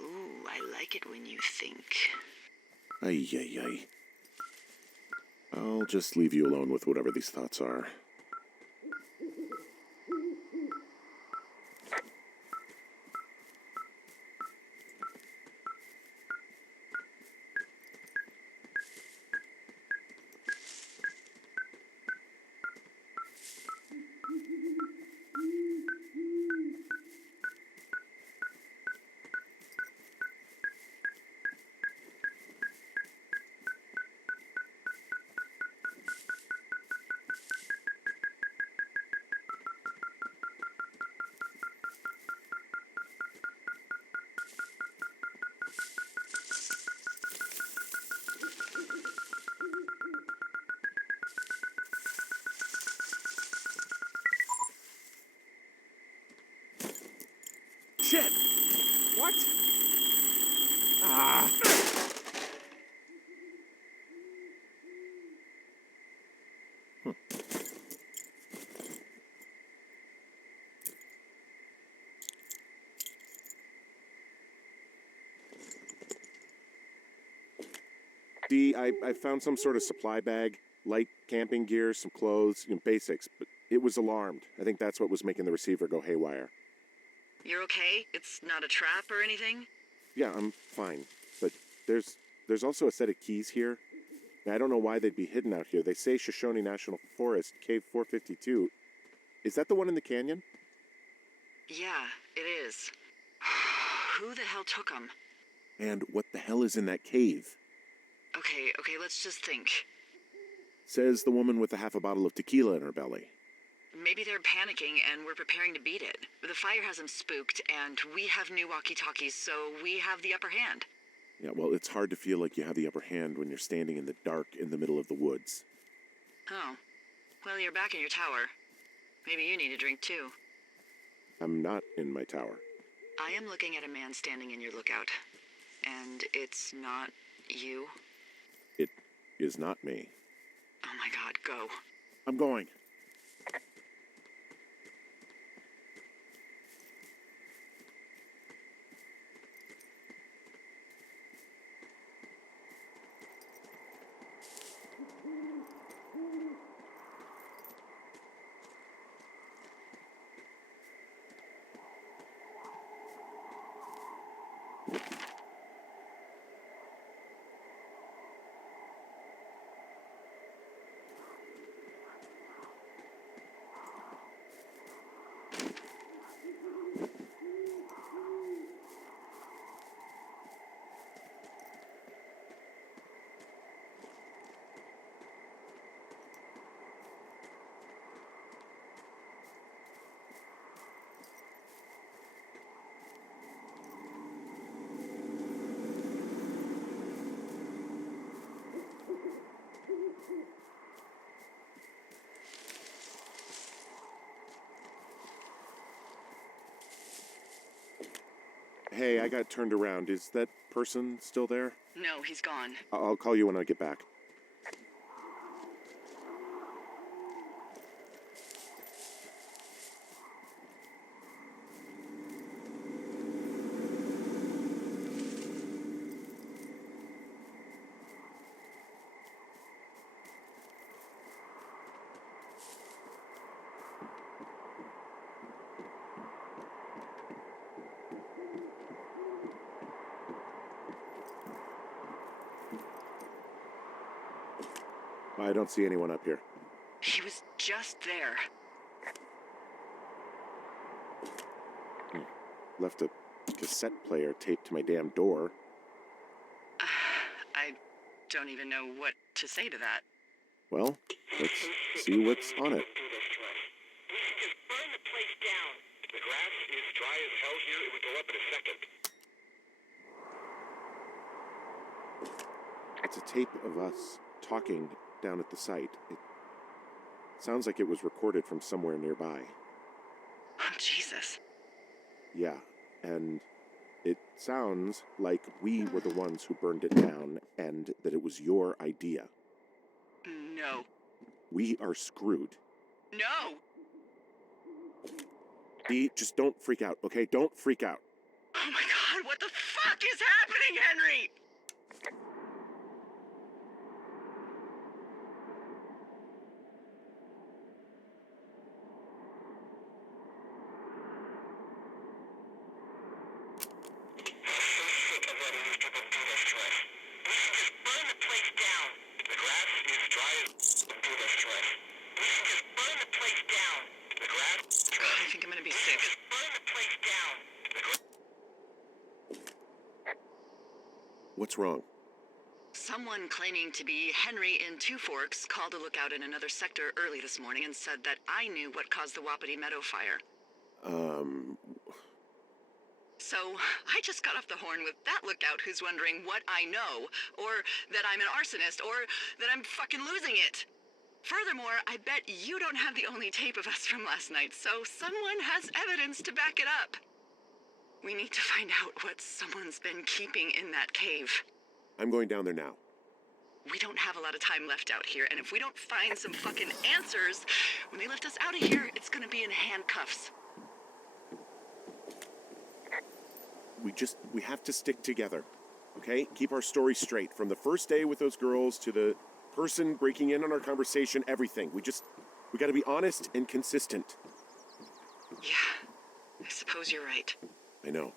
Ooh, I like it when you think. Ay. I'll just leave you alone with whatever these thoughts are. shit! What? Ah! Dee, I found some sort of supply bag, light camping gear, some clothes, basics, but it was alarmed. I think that's what was making the receiver go haywire. You're okay? It's not a trap or anything? Yeah, I'm fine, but there's also a set of keys here. I don't know why they'd be hidden out here. They say Shoshone National Forest, Cave 452. Is that the one in the canyon? Yeah, it is. Who the hell took them? And what the hell is in that cave? Okay, let's just think. Says the woman with a half a bottle of tequila in her belly. Maybe they're panicking and we're preparing to beat it. The fire has them spooked, and we have new walkie-talkies, so we have the upper hand. Yeah, well, it's hard to feel like you have the upper hand when you're standing in the dark in the middle of the woods. Oh. Well, you're back in your tower. Maybe you need a drink, too. I'm not in my tower. I am looking at a man standing in your lookout. And it's not you? It is not me. Oh my god, go. I'm going. Hey, I got turned around. Is that person still there? No, he's gone. I'll call you when I get back. I don't see anyone up here. He was just there. Left a cassette player taped to my damn door. I don't even know what to say to that. Well, let's see what's on it. Burn the place down. The grass is dry as hell here. It would go up in a second. It's a tape of us talking down at the site. It sounds like it was recorded from somewhere nearby. Oh, Jesus. Yeah, and it sounds like we were the ones who burned it down and that it was your idea. No. We are screwed. No! Dee, just don't freak out, okay? Don't freak out. Oh my god, what the fuck is happening, Henry? I think I'm gonna be sick. What's wrong? Someone claiming to be Henry in Two Forks called a lookout in another sector early this morning and said that I knew what caused the Wapiti Meadow fire. So I just got off the horn with that lookout who's wondering what I know, or that I'm an arsonist, or that I'm fucking losing it. Furthermore, I bet you don't have the only tape of us from last night, so someone has evidence to back it up. We need to find out what someone's been keeping in that cave. I'm going down there now. We don't have a lot of time left out here, and if we don't find some fucking answers, when they lift us out of here, it's gonna be in handcuffs. We have to stick together, okay? Keep our story straight. From the first day with those girls to the person breaking in on our conversation, everything. We gotta be honest and consistent. Yeah, I suppose you're right. I know.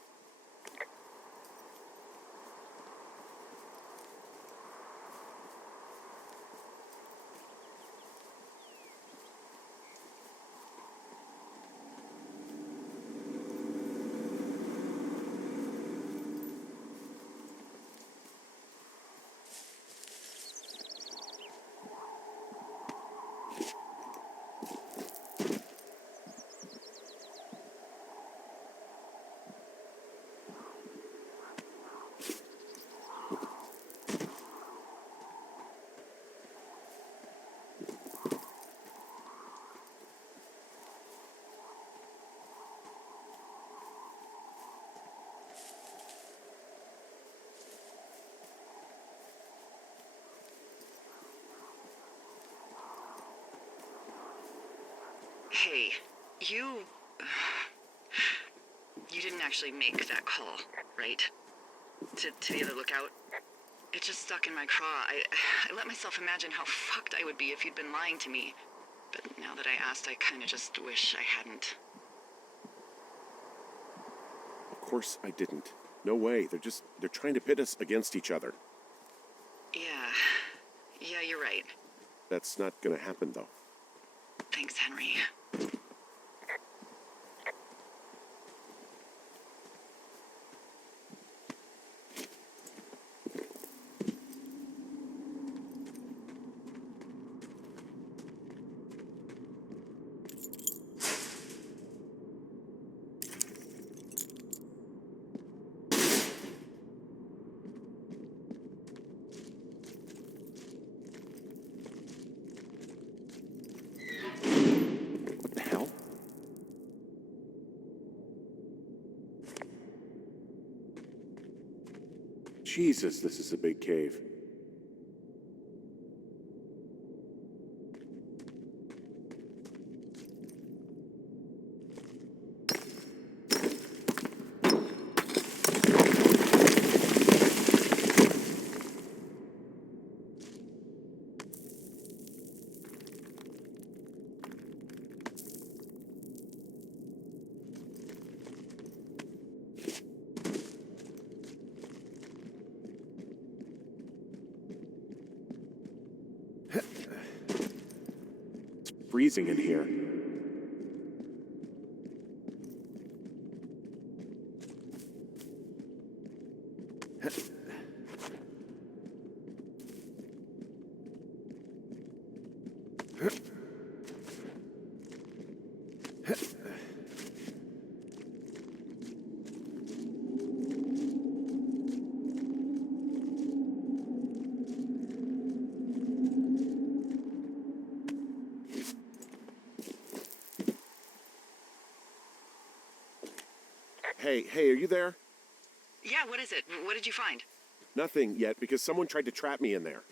Hey, you didn't actually make that call, right? To the other lookout? It just stuck in my craw. I let myself imagine how fucked I would be if you'd been lying to me. But now that I asked, I kinda just wish I hadn't. Of course I didn't. No way. They're trying to pit us against each other. Yeah, you're right. That's not gonna happen, though. Thanks, Henry. What the hell? Jesus, this is a big cave. Freezing in here. Hey, are you there? Yeah, what is it? What did you find? Nothing yet, because someone tried to trap me in there.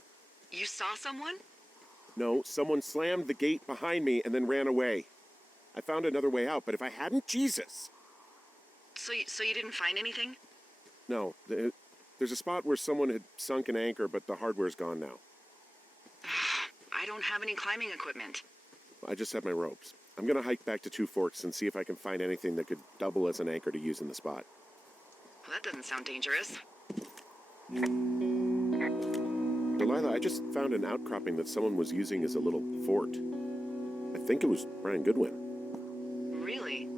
You saw someone? No, someone slammed the gate behind me and then ran away. I found another way out, but if I hadn't, Jesus! So you didn't find anything? No, there's a spot where someone had sunk an anchor, but the hardware's gone now. I don't have any climbing equipment. I just have my ropes. I'm gonna hike back to Two Forks and see if I can find anything that could double as an anchor to use in the spot. Well, that doesn't sound dangerous. Delilah, I just found an outcropping that someone was using as a little fort. I think it was Brian Goodwin. Really?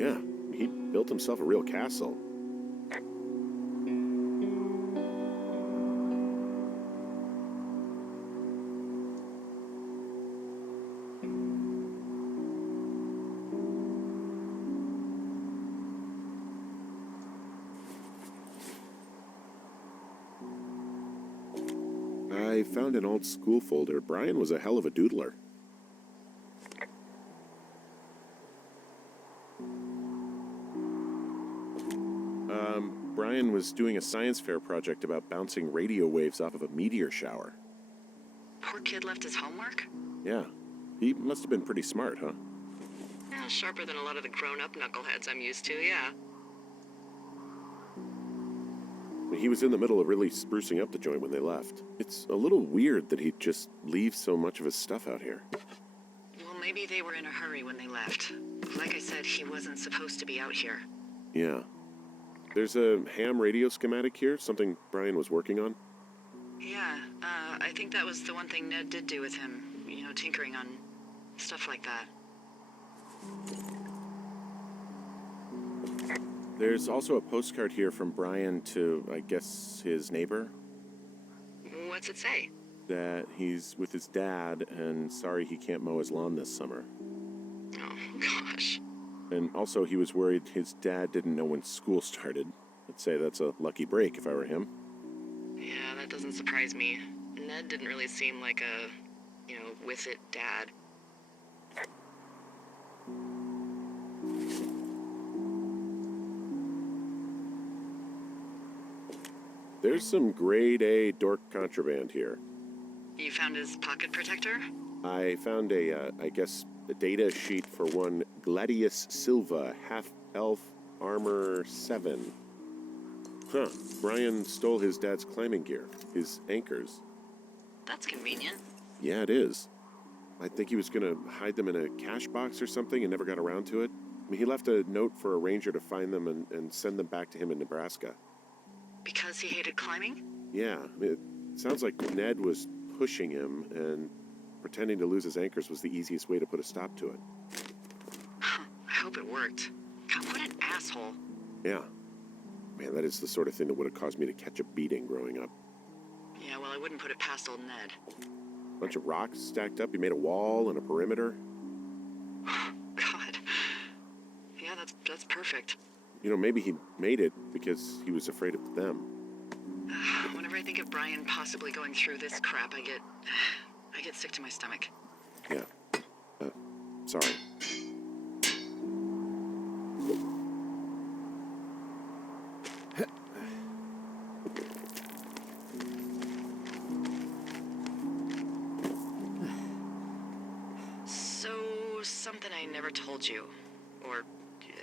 Yeah, he built himself a real castle. I found an old school folder. Brian was a hell of a doodler. Brian was doing a science fair project about bouncing radio waves off of a meteor shower. Poor kid left his homework? Yeah. He must have been pretty smart, huh? Yeah, sharper than a lot of the grown-up knuckleheads I'm used to, yeah. He was in the middle of really sprucing up the joint when they left. It's a little weird that he'd just leave so much of his stuff out here. Well, maybe they were in a hurry when they left. Like I said, he wasn't supposed to be out here. Yeah. There's a ham radio schematic here, something Brian was working on. Yeah, I think that was the one thing Ned did do with him. You know, tinkering on stuff like that. There's also a postcard here from Brian to, I guess, his neighbor. What's it say? That he's with his dad and sorry he can't mow his lawn this summer. Oh, gosh. And also he was worried his dad didn't know when school started. I'd say that's a lucky break if I were him. Yeah, that doesn't surprise me. Ned didn't really seem like a, with it dad. There's some grade A dork contraband here. You found his pocket protector? I found a data sheet for one Gladius Silva, half-elf armor 7. Huh, Brian stole his dad's climbing gear, his anchors. That's convenient. Yeah, it is. I think he was gonna hide them in a cash box or something and never got around to it. I mean, he left a note for a ranger to find them and send them back to him in Nebraska. Because he hated climbing? Yeah, I mean, it sounds like Ned was pushing him, and pretending to lose his anchors was the easiest way to put a stop to it. I hope it worked. God, what an asshole. Yeah. Man, that is the sort of thing that would have caused me to catch a beating growing up. Yeah, well, I wouldn't put it past old Ned. Bunch of rocks stacked up. He made a wall and a perimeter. God. Yeah, that's perfect. You know, maybe he made it because he was afraid of them. Whenever I think of Brian possibly going through this crap, I get sick to my stomach. Yeah. Sorry. So, something I never told you, or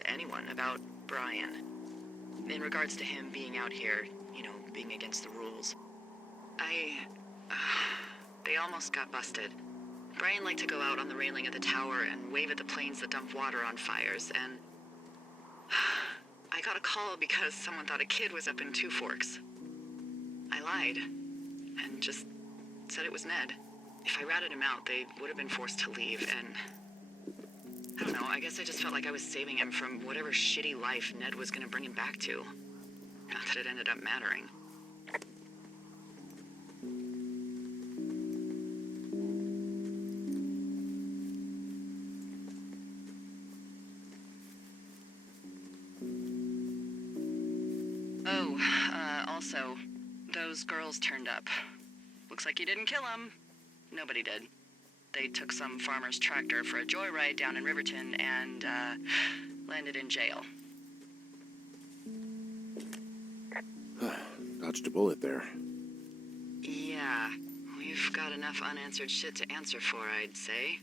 anyone, about Brian. In regards to him being out here, being against the rules. They almost got busted. Brian liked to go out on the railing of the tower and wave at the planes that dump water on fires, and I got a call because someone thought a kid was up in Two Forks. I lied, and just said it was Ned. If I ratted him out, they would have been forced to leave, and I don't know, I guess I just felt like I was saving him from whatever shitty life Ned was gonna bring him back to. Not that it ended up mattering. Oh, also, those girls turned up. Looks like you didn't kill them. Nobody did. They took some farmer's tractor for a joyride down in Riverton and, landed in jail. Dodged a bullet there. Yeah, we've got enough unanswered shit to answer for, I'd say.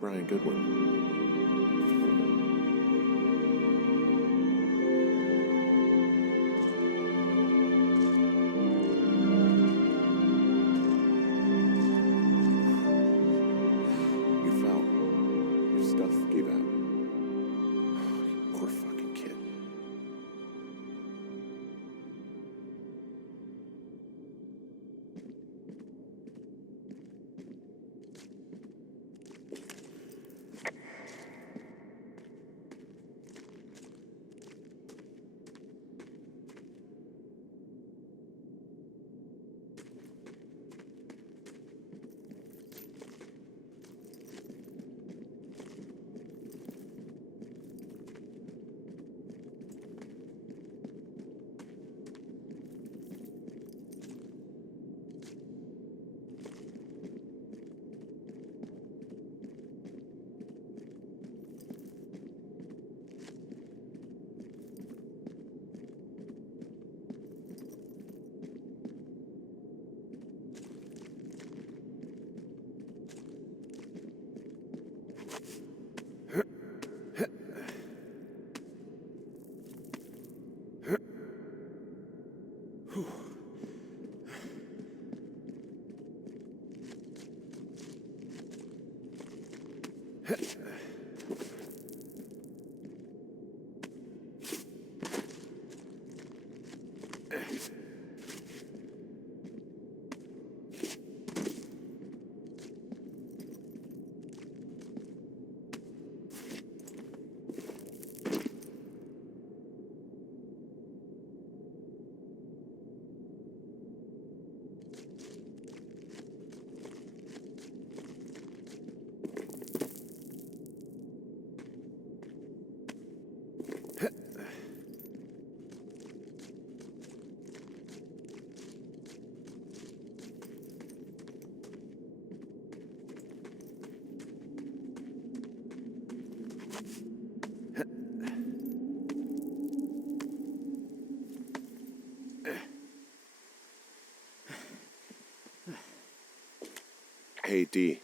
Brian Goodwin. You fell. Your stuff gave out. You poor fucking kid. Hey, Dee.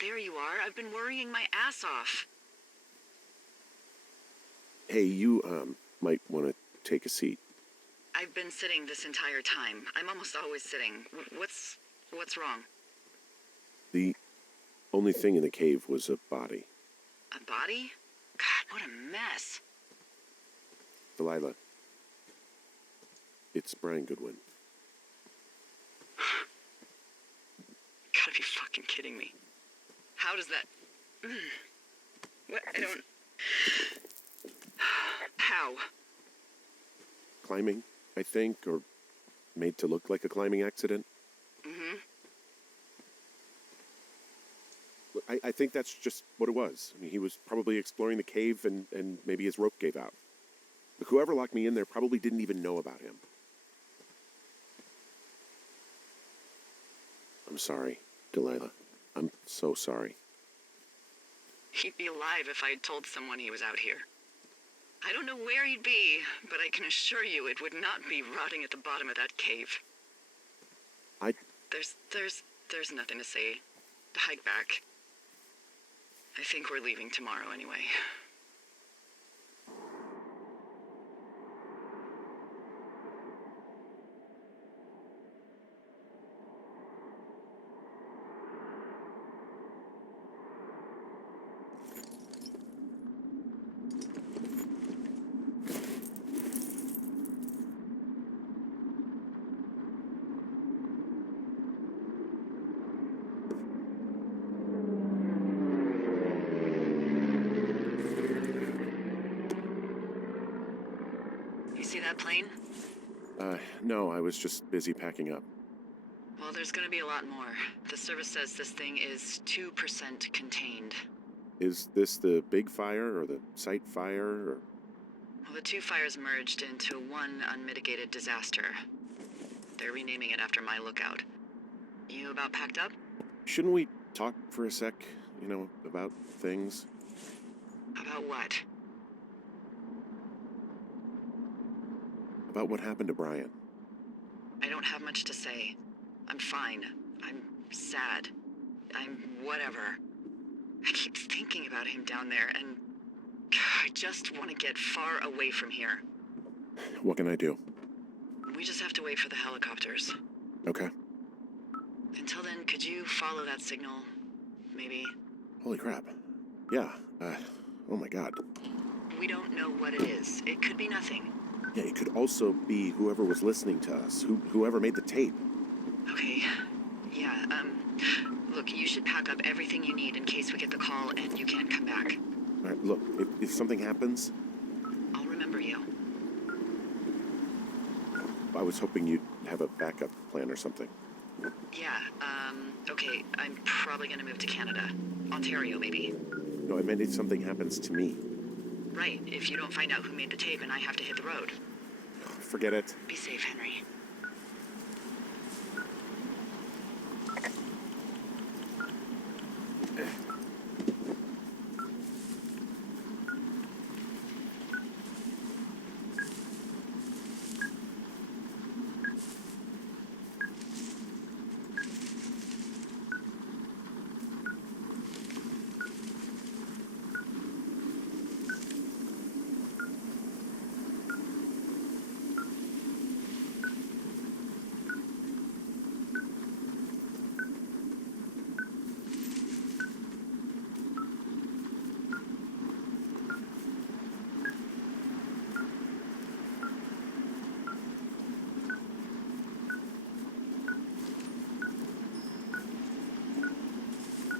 There you are. I've been worrying my ass off. Hey, you, might want to take a seat. I've been sitting this entire time. I'm almost always sitting. What's wrong? The only thing in the cave was a body. A body? God, what a mess. Delilah. It's Brian Goodwin. Gotta be fucking kidding me. How does that... What? I don't... How? Climbing, I think, or made to look like a climbing accident. Mm-hmm. Look, I think that's just what it was. I mean, he was probably exploring the cave and maybe his rope gave out. Look, whoever locked me in there probably didn't even know about him. I'm sorry, Delilah. I'm so sorry. He'd be alive if I had told someone he was out here. I don't know where he'd be, but I can assure you it would not be rotting at the bottom of that cave. There's nothing to say. Hike back. I think we're leaving tomorrow anyway. You see that plane? No, I was just busy packing up. Well, there's gonna be a lot more. The service says this thing is 2% contained. Is this the big fire or the site fire or... Well, the two fires merged into one unmitigated disaster. They're renaming it after my lookout. You about packed up? Shouldn't we talk for a sec, about things? About what? About what happened to Brian. I don't have much to say. I'm fine. I'm sad. I'm whatever. I keep thinking about him down there, and I just want to get far away from here. What can I do? We just have to wait for the helicopters. Okay. Until then, could you follow that signal? Maybe? Holy crap. Yeah, oh my god. We don't know what it is. It could be nothing. Yeah, it could also be whoever was listening to us, whoever made the tape. Okay. Yeah, look, you should pack up everything you need in case we get the call and you can't come back. All right, look, if something happens, I'll remember you. I was hoping you'd have a backup plan or something. Yeah, okay, I'm probably gonna move to Canada. Ontario, maybe. No, I meant if something happens to me. Right, if you don't find out who made the tape and I have to hit the road. Forget it. Be safe, Henry.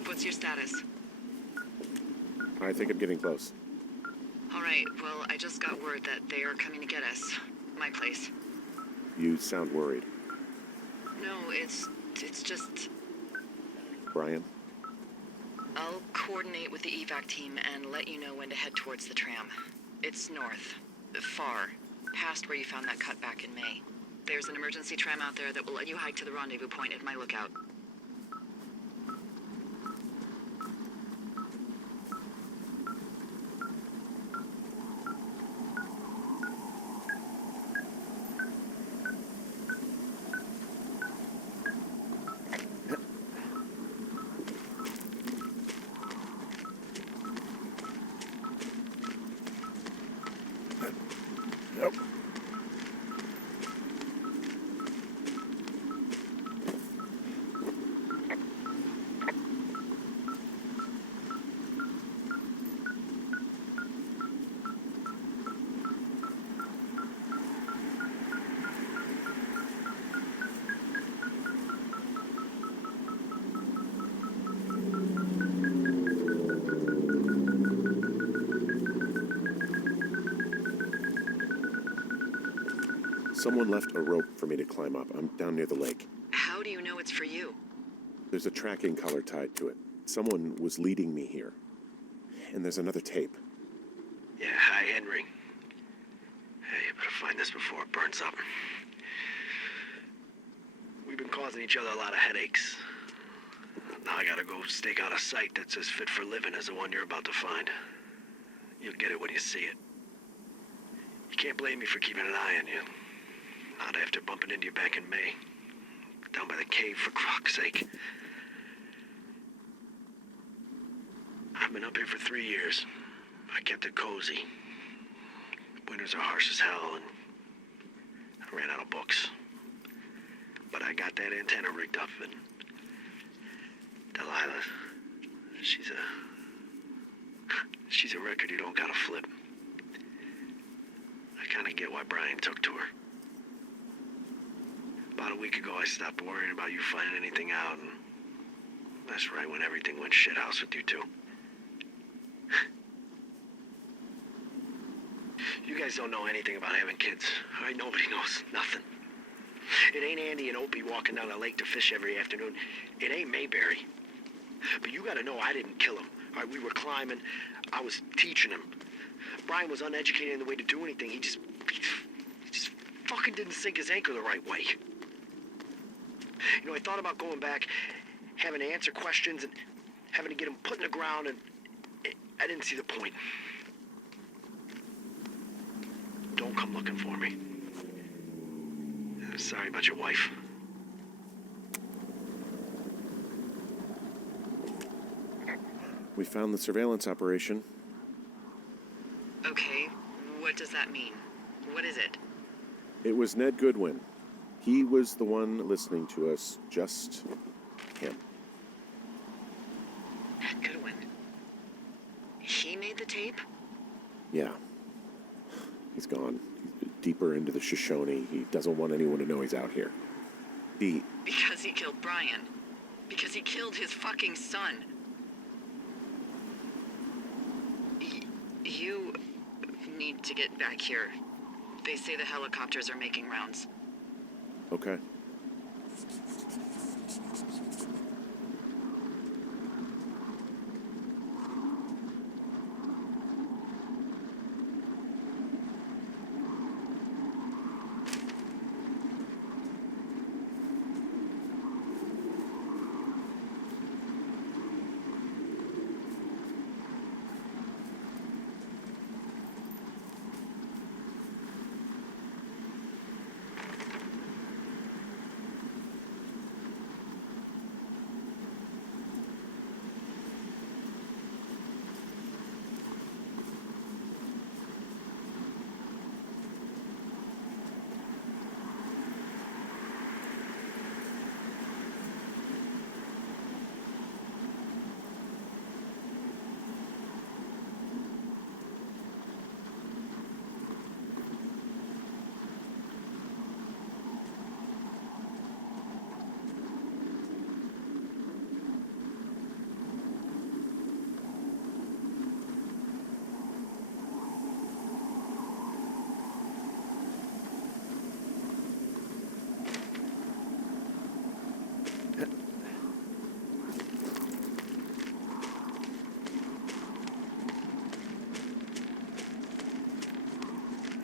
What's your status? I think I'm getting close. All right, well, I just got word that they are coming to get us. My place. You sound worried. No, it's just... Brian? I'll coordinate with the evac team and let you know when to head towards the tram. It's north. Far. Past where you found that cut back in May. There's an emergency tram out there that will let you hike to the rendezvous point at my lookout. Nope. Someone left a rope for me to climb up. I'm down near the lake. How do you know it's for you? There's a tracking collar tied to it. Someone was leading me here. And there's another tape. Yeah, hi, Henry. Hey, you better find this before it burns up. We've been causing each other a lot of headaches. Now I gotta go stake out a site that's as fit for living as the one you're about to find. You'll get it when you see it. You can't blame me for keeping an eye on you. Not after bumping into you back in May. Down by the cave, for croc's sake. I've been up here for 3 years. I kept it cozy. Winters are harsh as hell, and I ran out of books. But I got that antenna rigged up, and Delilah, she's a record you don't gotta flip. I kinda get why Brian took to her. About a week ago, I stopped worrying about you finding anything out, and that's right when everything went shithouse with you two. You guys don't know anything about having kids. All right, nobody knows nothing. It ain't Andy and Opie walking down the lake to fish every afternoon. It ain't Mayberry. But you gotta know I didn't kill him. All right, we were climbing. I was teaching him. Brian was uneducated in the way to do anything. He just fucking didn't sink his anchor the right way. You know, I thought about going back, having to answer questions, and having to get him put in the ground, and I didn't see the point. Don't come looking for me. Sorry about your wife. We found the surveillance operation. Okay, what does that mean? What is it? It was Ned Goodwin. He was the one listening to us, just him. Ned Goodwin. He made the tape? Yeah. He's gone. He's deeper into the Shoshone. He doesn't want anyone to know he's out here. Because he killed Brian. Because he killed his fucking son. You need to get back here. They say the helicopters are making rounds. Okay.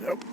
Nope.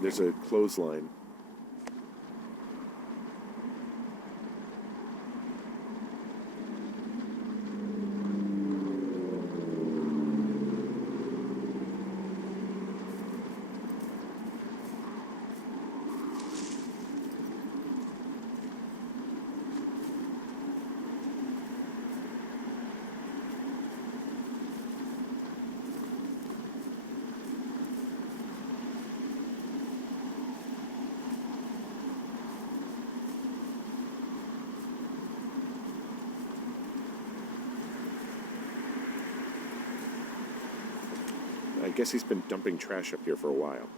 There's a clothesline. I guess he's been dumping trash up here for a while.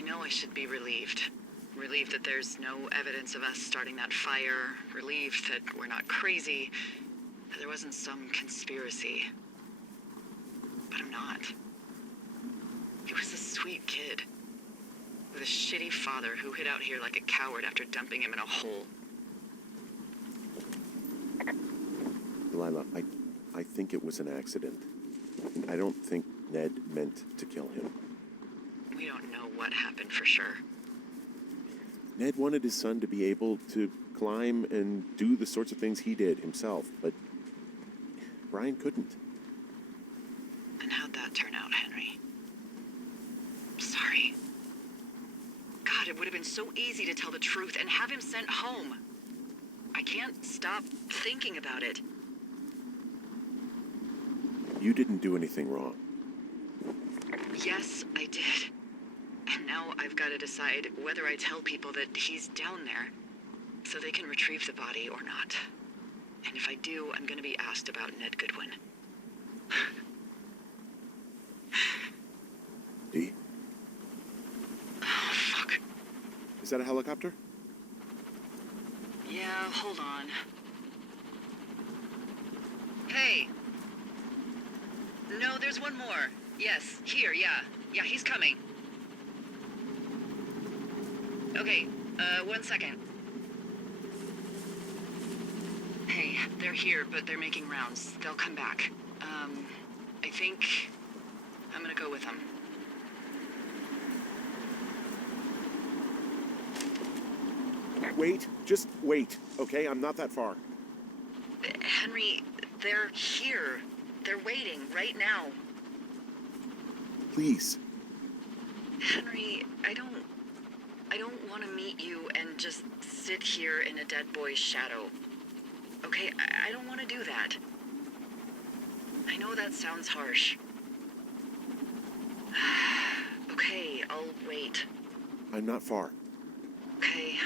I know I should be relieved. Relieved that there's no evidence of us starting that fire. Relieved that we're not crazy. That there wasn't some conspiracy. But I'm not. He was a sweet kid. With a shitty father who hid out here like a coward after dumping him in a hole. Delilah, I think it was an accident. I don't think Ned meant to kill him. We don't know what happened for sure. Ned wanted his son to be able to climb and do the sorts of things he did himself, but Brian couldn't. And how'd that turn out, Henry? Sorry. God, it would have been so easy to tell the truth and have him sent home. I can't stop thinking about it. You didn't do anything wrong. Yes, I did. And now I've got to decide whether I tell people that he's down there so they can retrieve the body or not. And if I do, I'm going to be asked about Ned Goodwin. Dee? Oh, fuck. Is that a helicopter? Yeah, hold on. Hey. No, there's one more. Yes, here, yeah. Yeah, he's coming. Okay, 1 second. Hey, they're here, but they're making rounds. They'll come back. I think I'm gonna go with them. Wait, just wait, okay? I'm not that far. Henry, they're here. They're waiting right now. Please. Henry, I don't want to meet you and just sit here in a dead boy's shadow. Okay, I don't want to do that. I know that sounds harsh. Okay, I'll wait. I'm not far. Okay.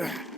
Ugh.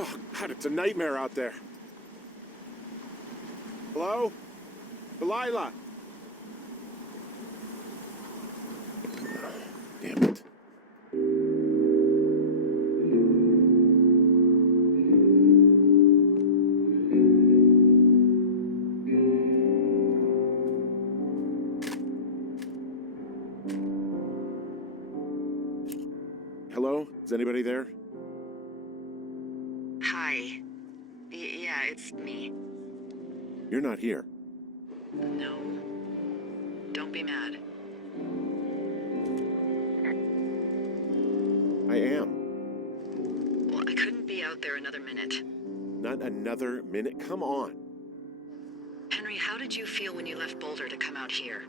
Oh, God, it's a nightmare out there. Hello? Delilah? Damn it. Hello? Is anybody there? Hi. Yeah, it's me. You're not here. No. Don't be mad. I am. Well, I couldn't be out there another minute. Not another minute. Come on. Henry, how did you feel when you left Boulder to come out here?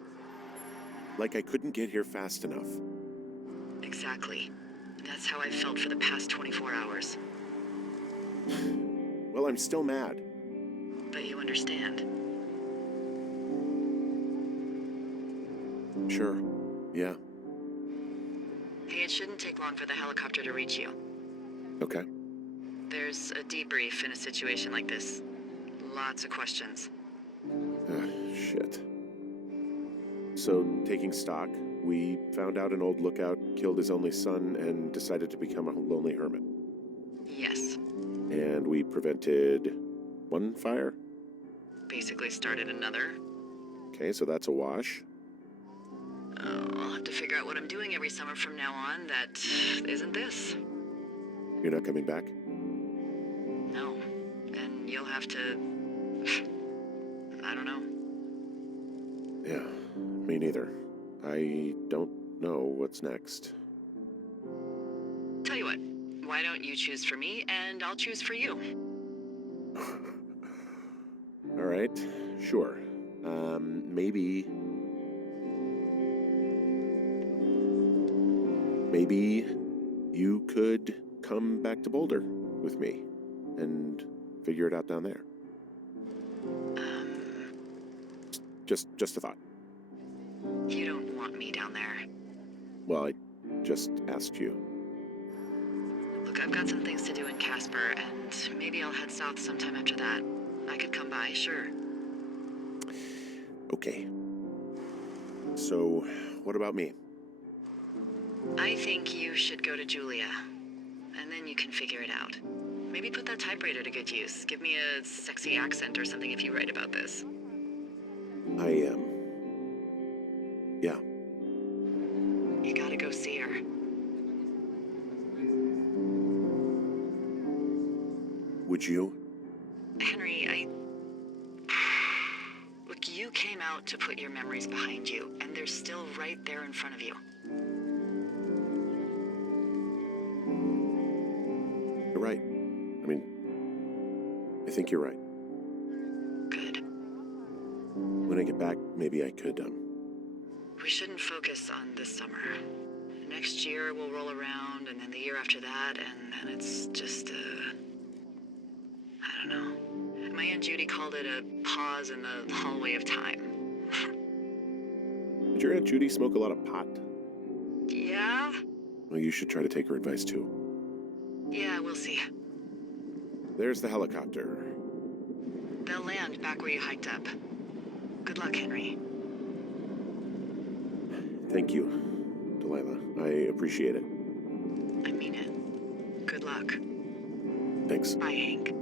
Like I couldn't get here fast enough. Exactly. That's how I felt for the past 24 hours. Well, I'm still mad. But you understand. Sure. Yeah. Hey, it shouldn't take long for the helicopter to reach you. Okay. There's a debrief in a situation like this. Lots of questions. Shit. So, taking stock, we found out an old lookout killed his only son and decided to become a lonely hermit. Yes. And we prevented one fire? Basically started another. Okay, so that's a wash. Oh, I'll have to figure out what I'm doing every summer from now on that isn't this. You're not coming back? No. And you'll have to... I don't know. Yeah, me neither. I don't know what's next. Tell you what, why don't you choose for me and I'll choose for you? All right, sure. Maybe you could come back to Boulder with me and figure it out down there. Just a thought. You don't want me down there. Well, I just asked you. Look, I've got some things to do in Casper, and maybe I'll head south sometime after that. I could come by, sure. Okay. So, what about me? I think you should go to Julia, and then you can figure it out. Maybe put that typewriter to good use. Give me a sexy accent or something if you write about this. Yeah. You gotta go see her. Would you? Henry, Look, you came out to put your memories behind you, and they're still right there in front of you. You're right. I mean, I think you're right. Good. When I get back, maybe I could, We shouldn't focus on this summer. Next year we'll roll around, and then the year after that, and then it's just, I don't know. My Aunt Judy called it a pause in the hallway of time. Did your Aunt Judy smoke a lot of pot? Yeah? Well, you should try to take her advice, too. Yeah, we'll see. There's the helicopter. They'll land back where you hiked up. Good luck, Henry. Thank you, Delilah. I appreciate it. I mean it. Good luck. Thanks. Bye, Hank.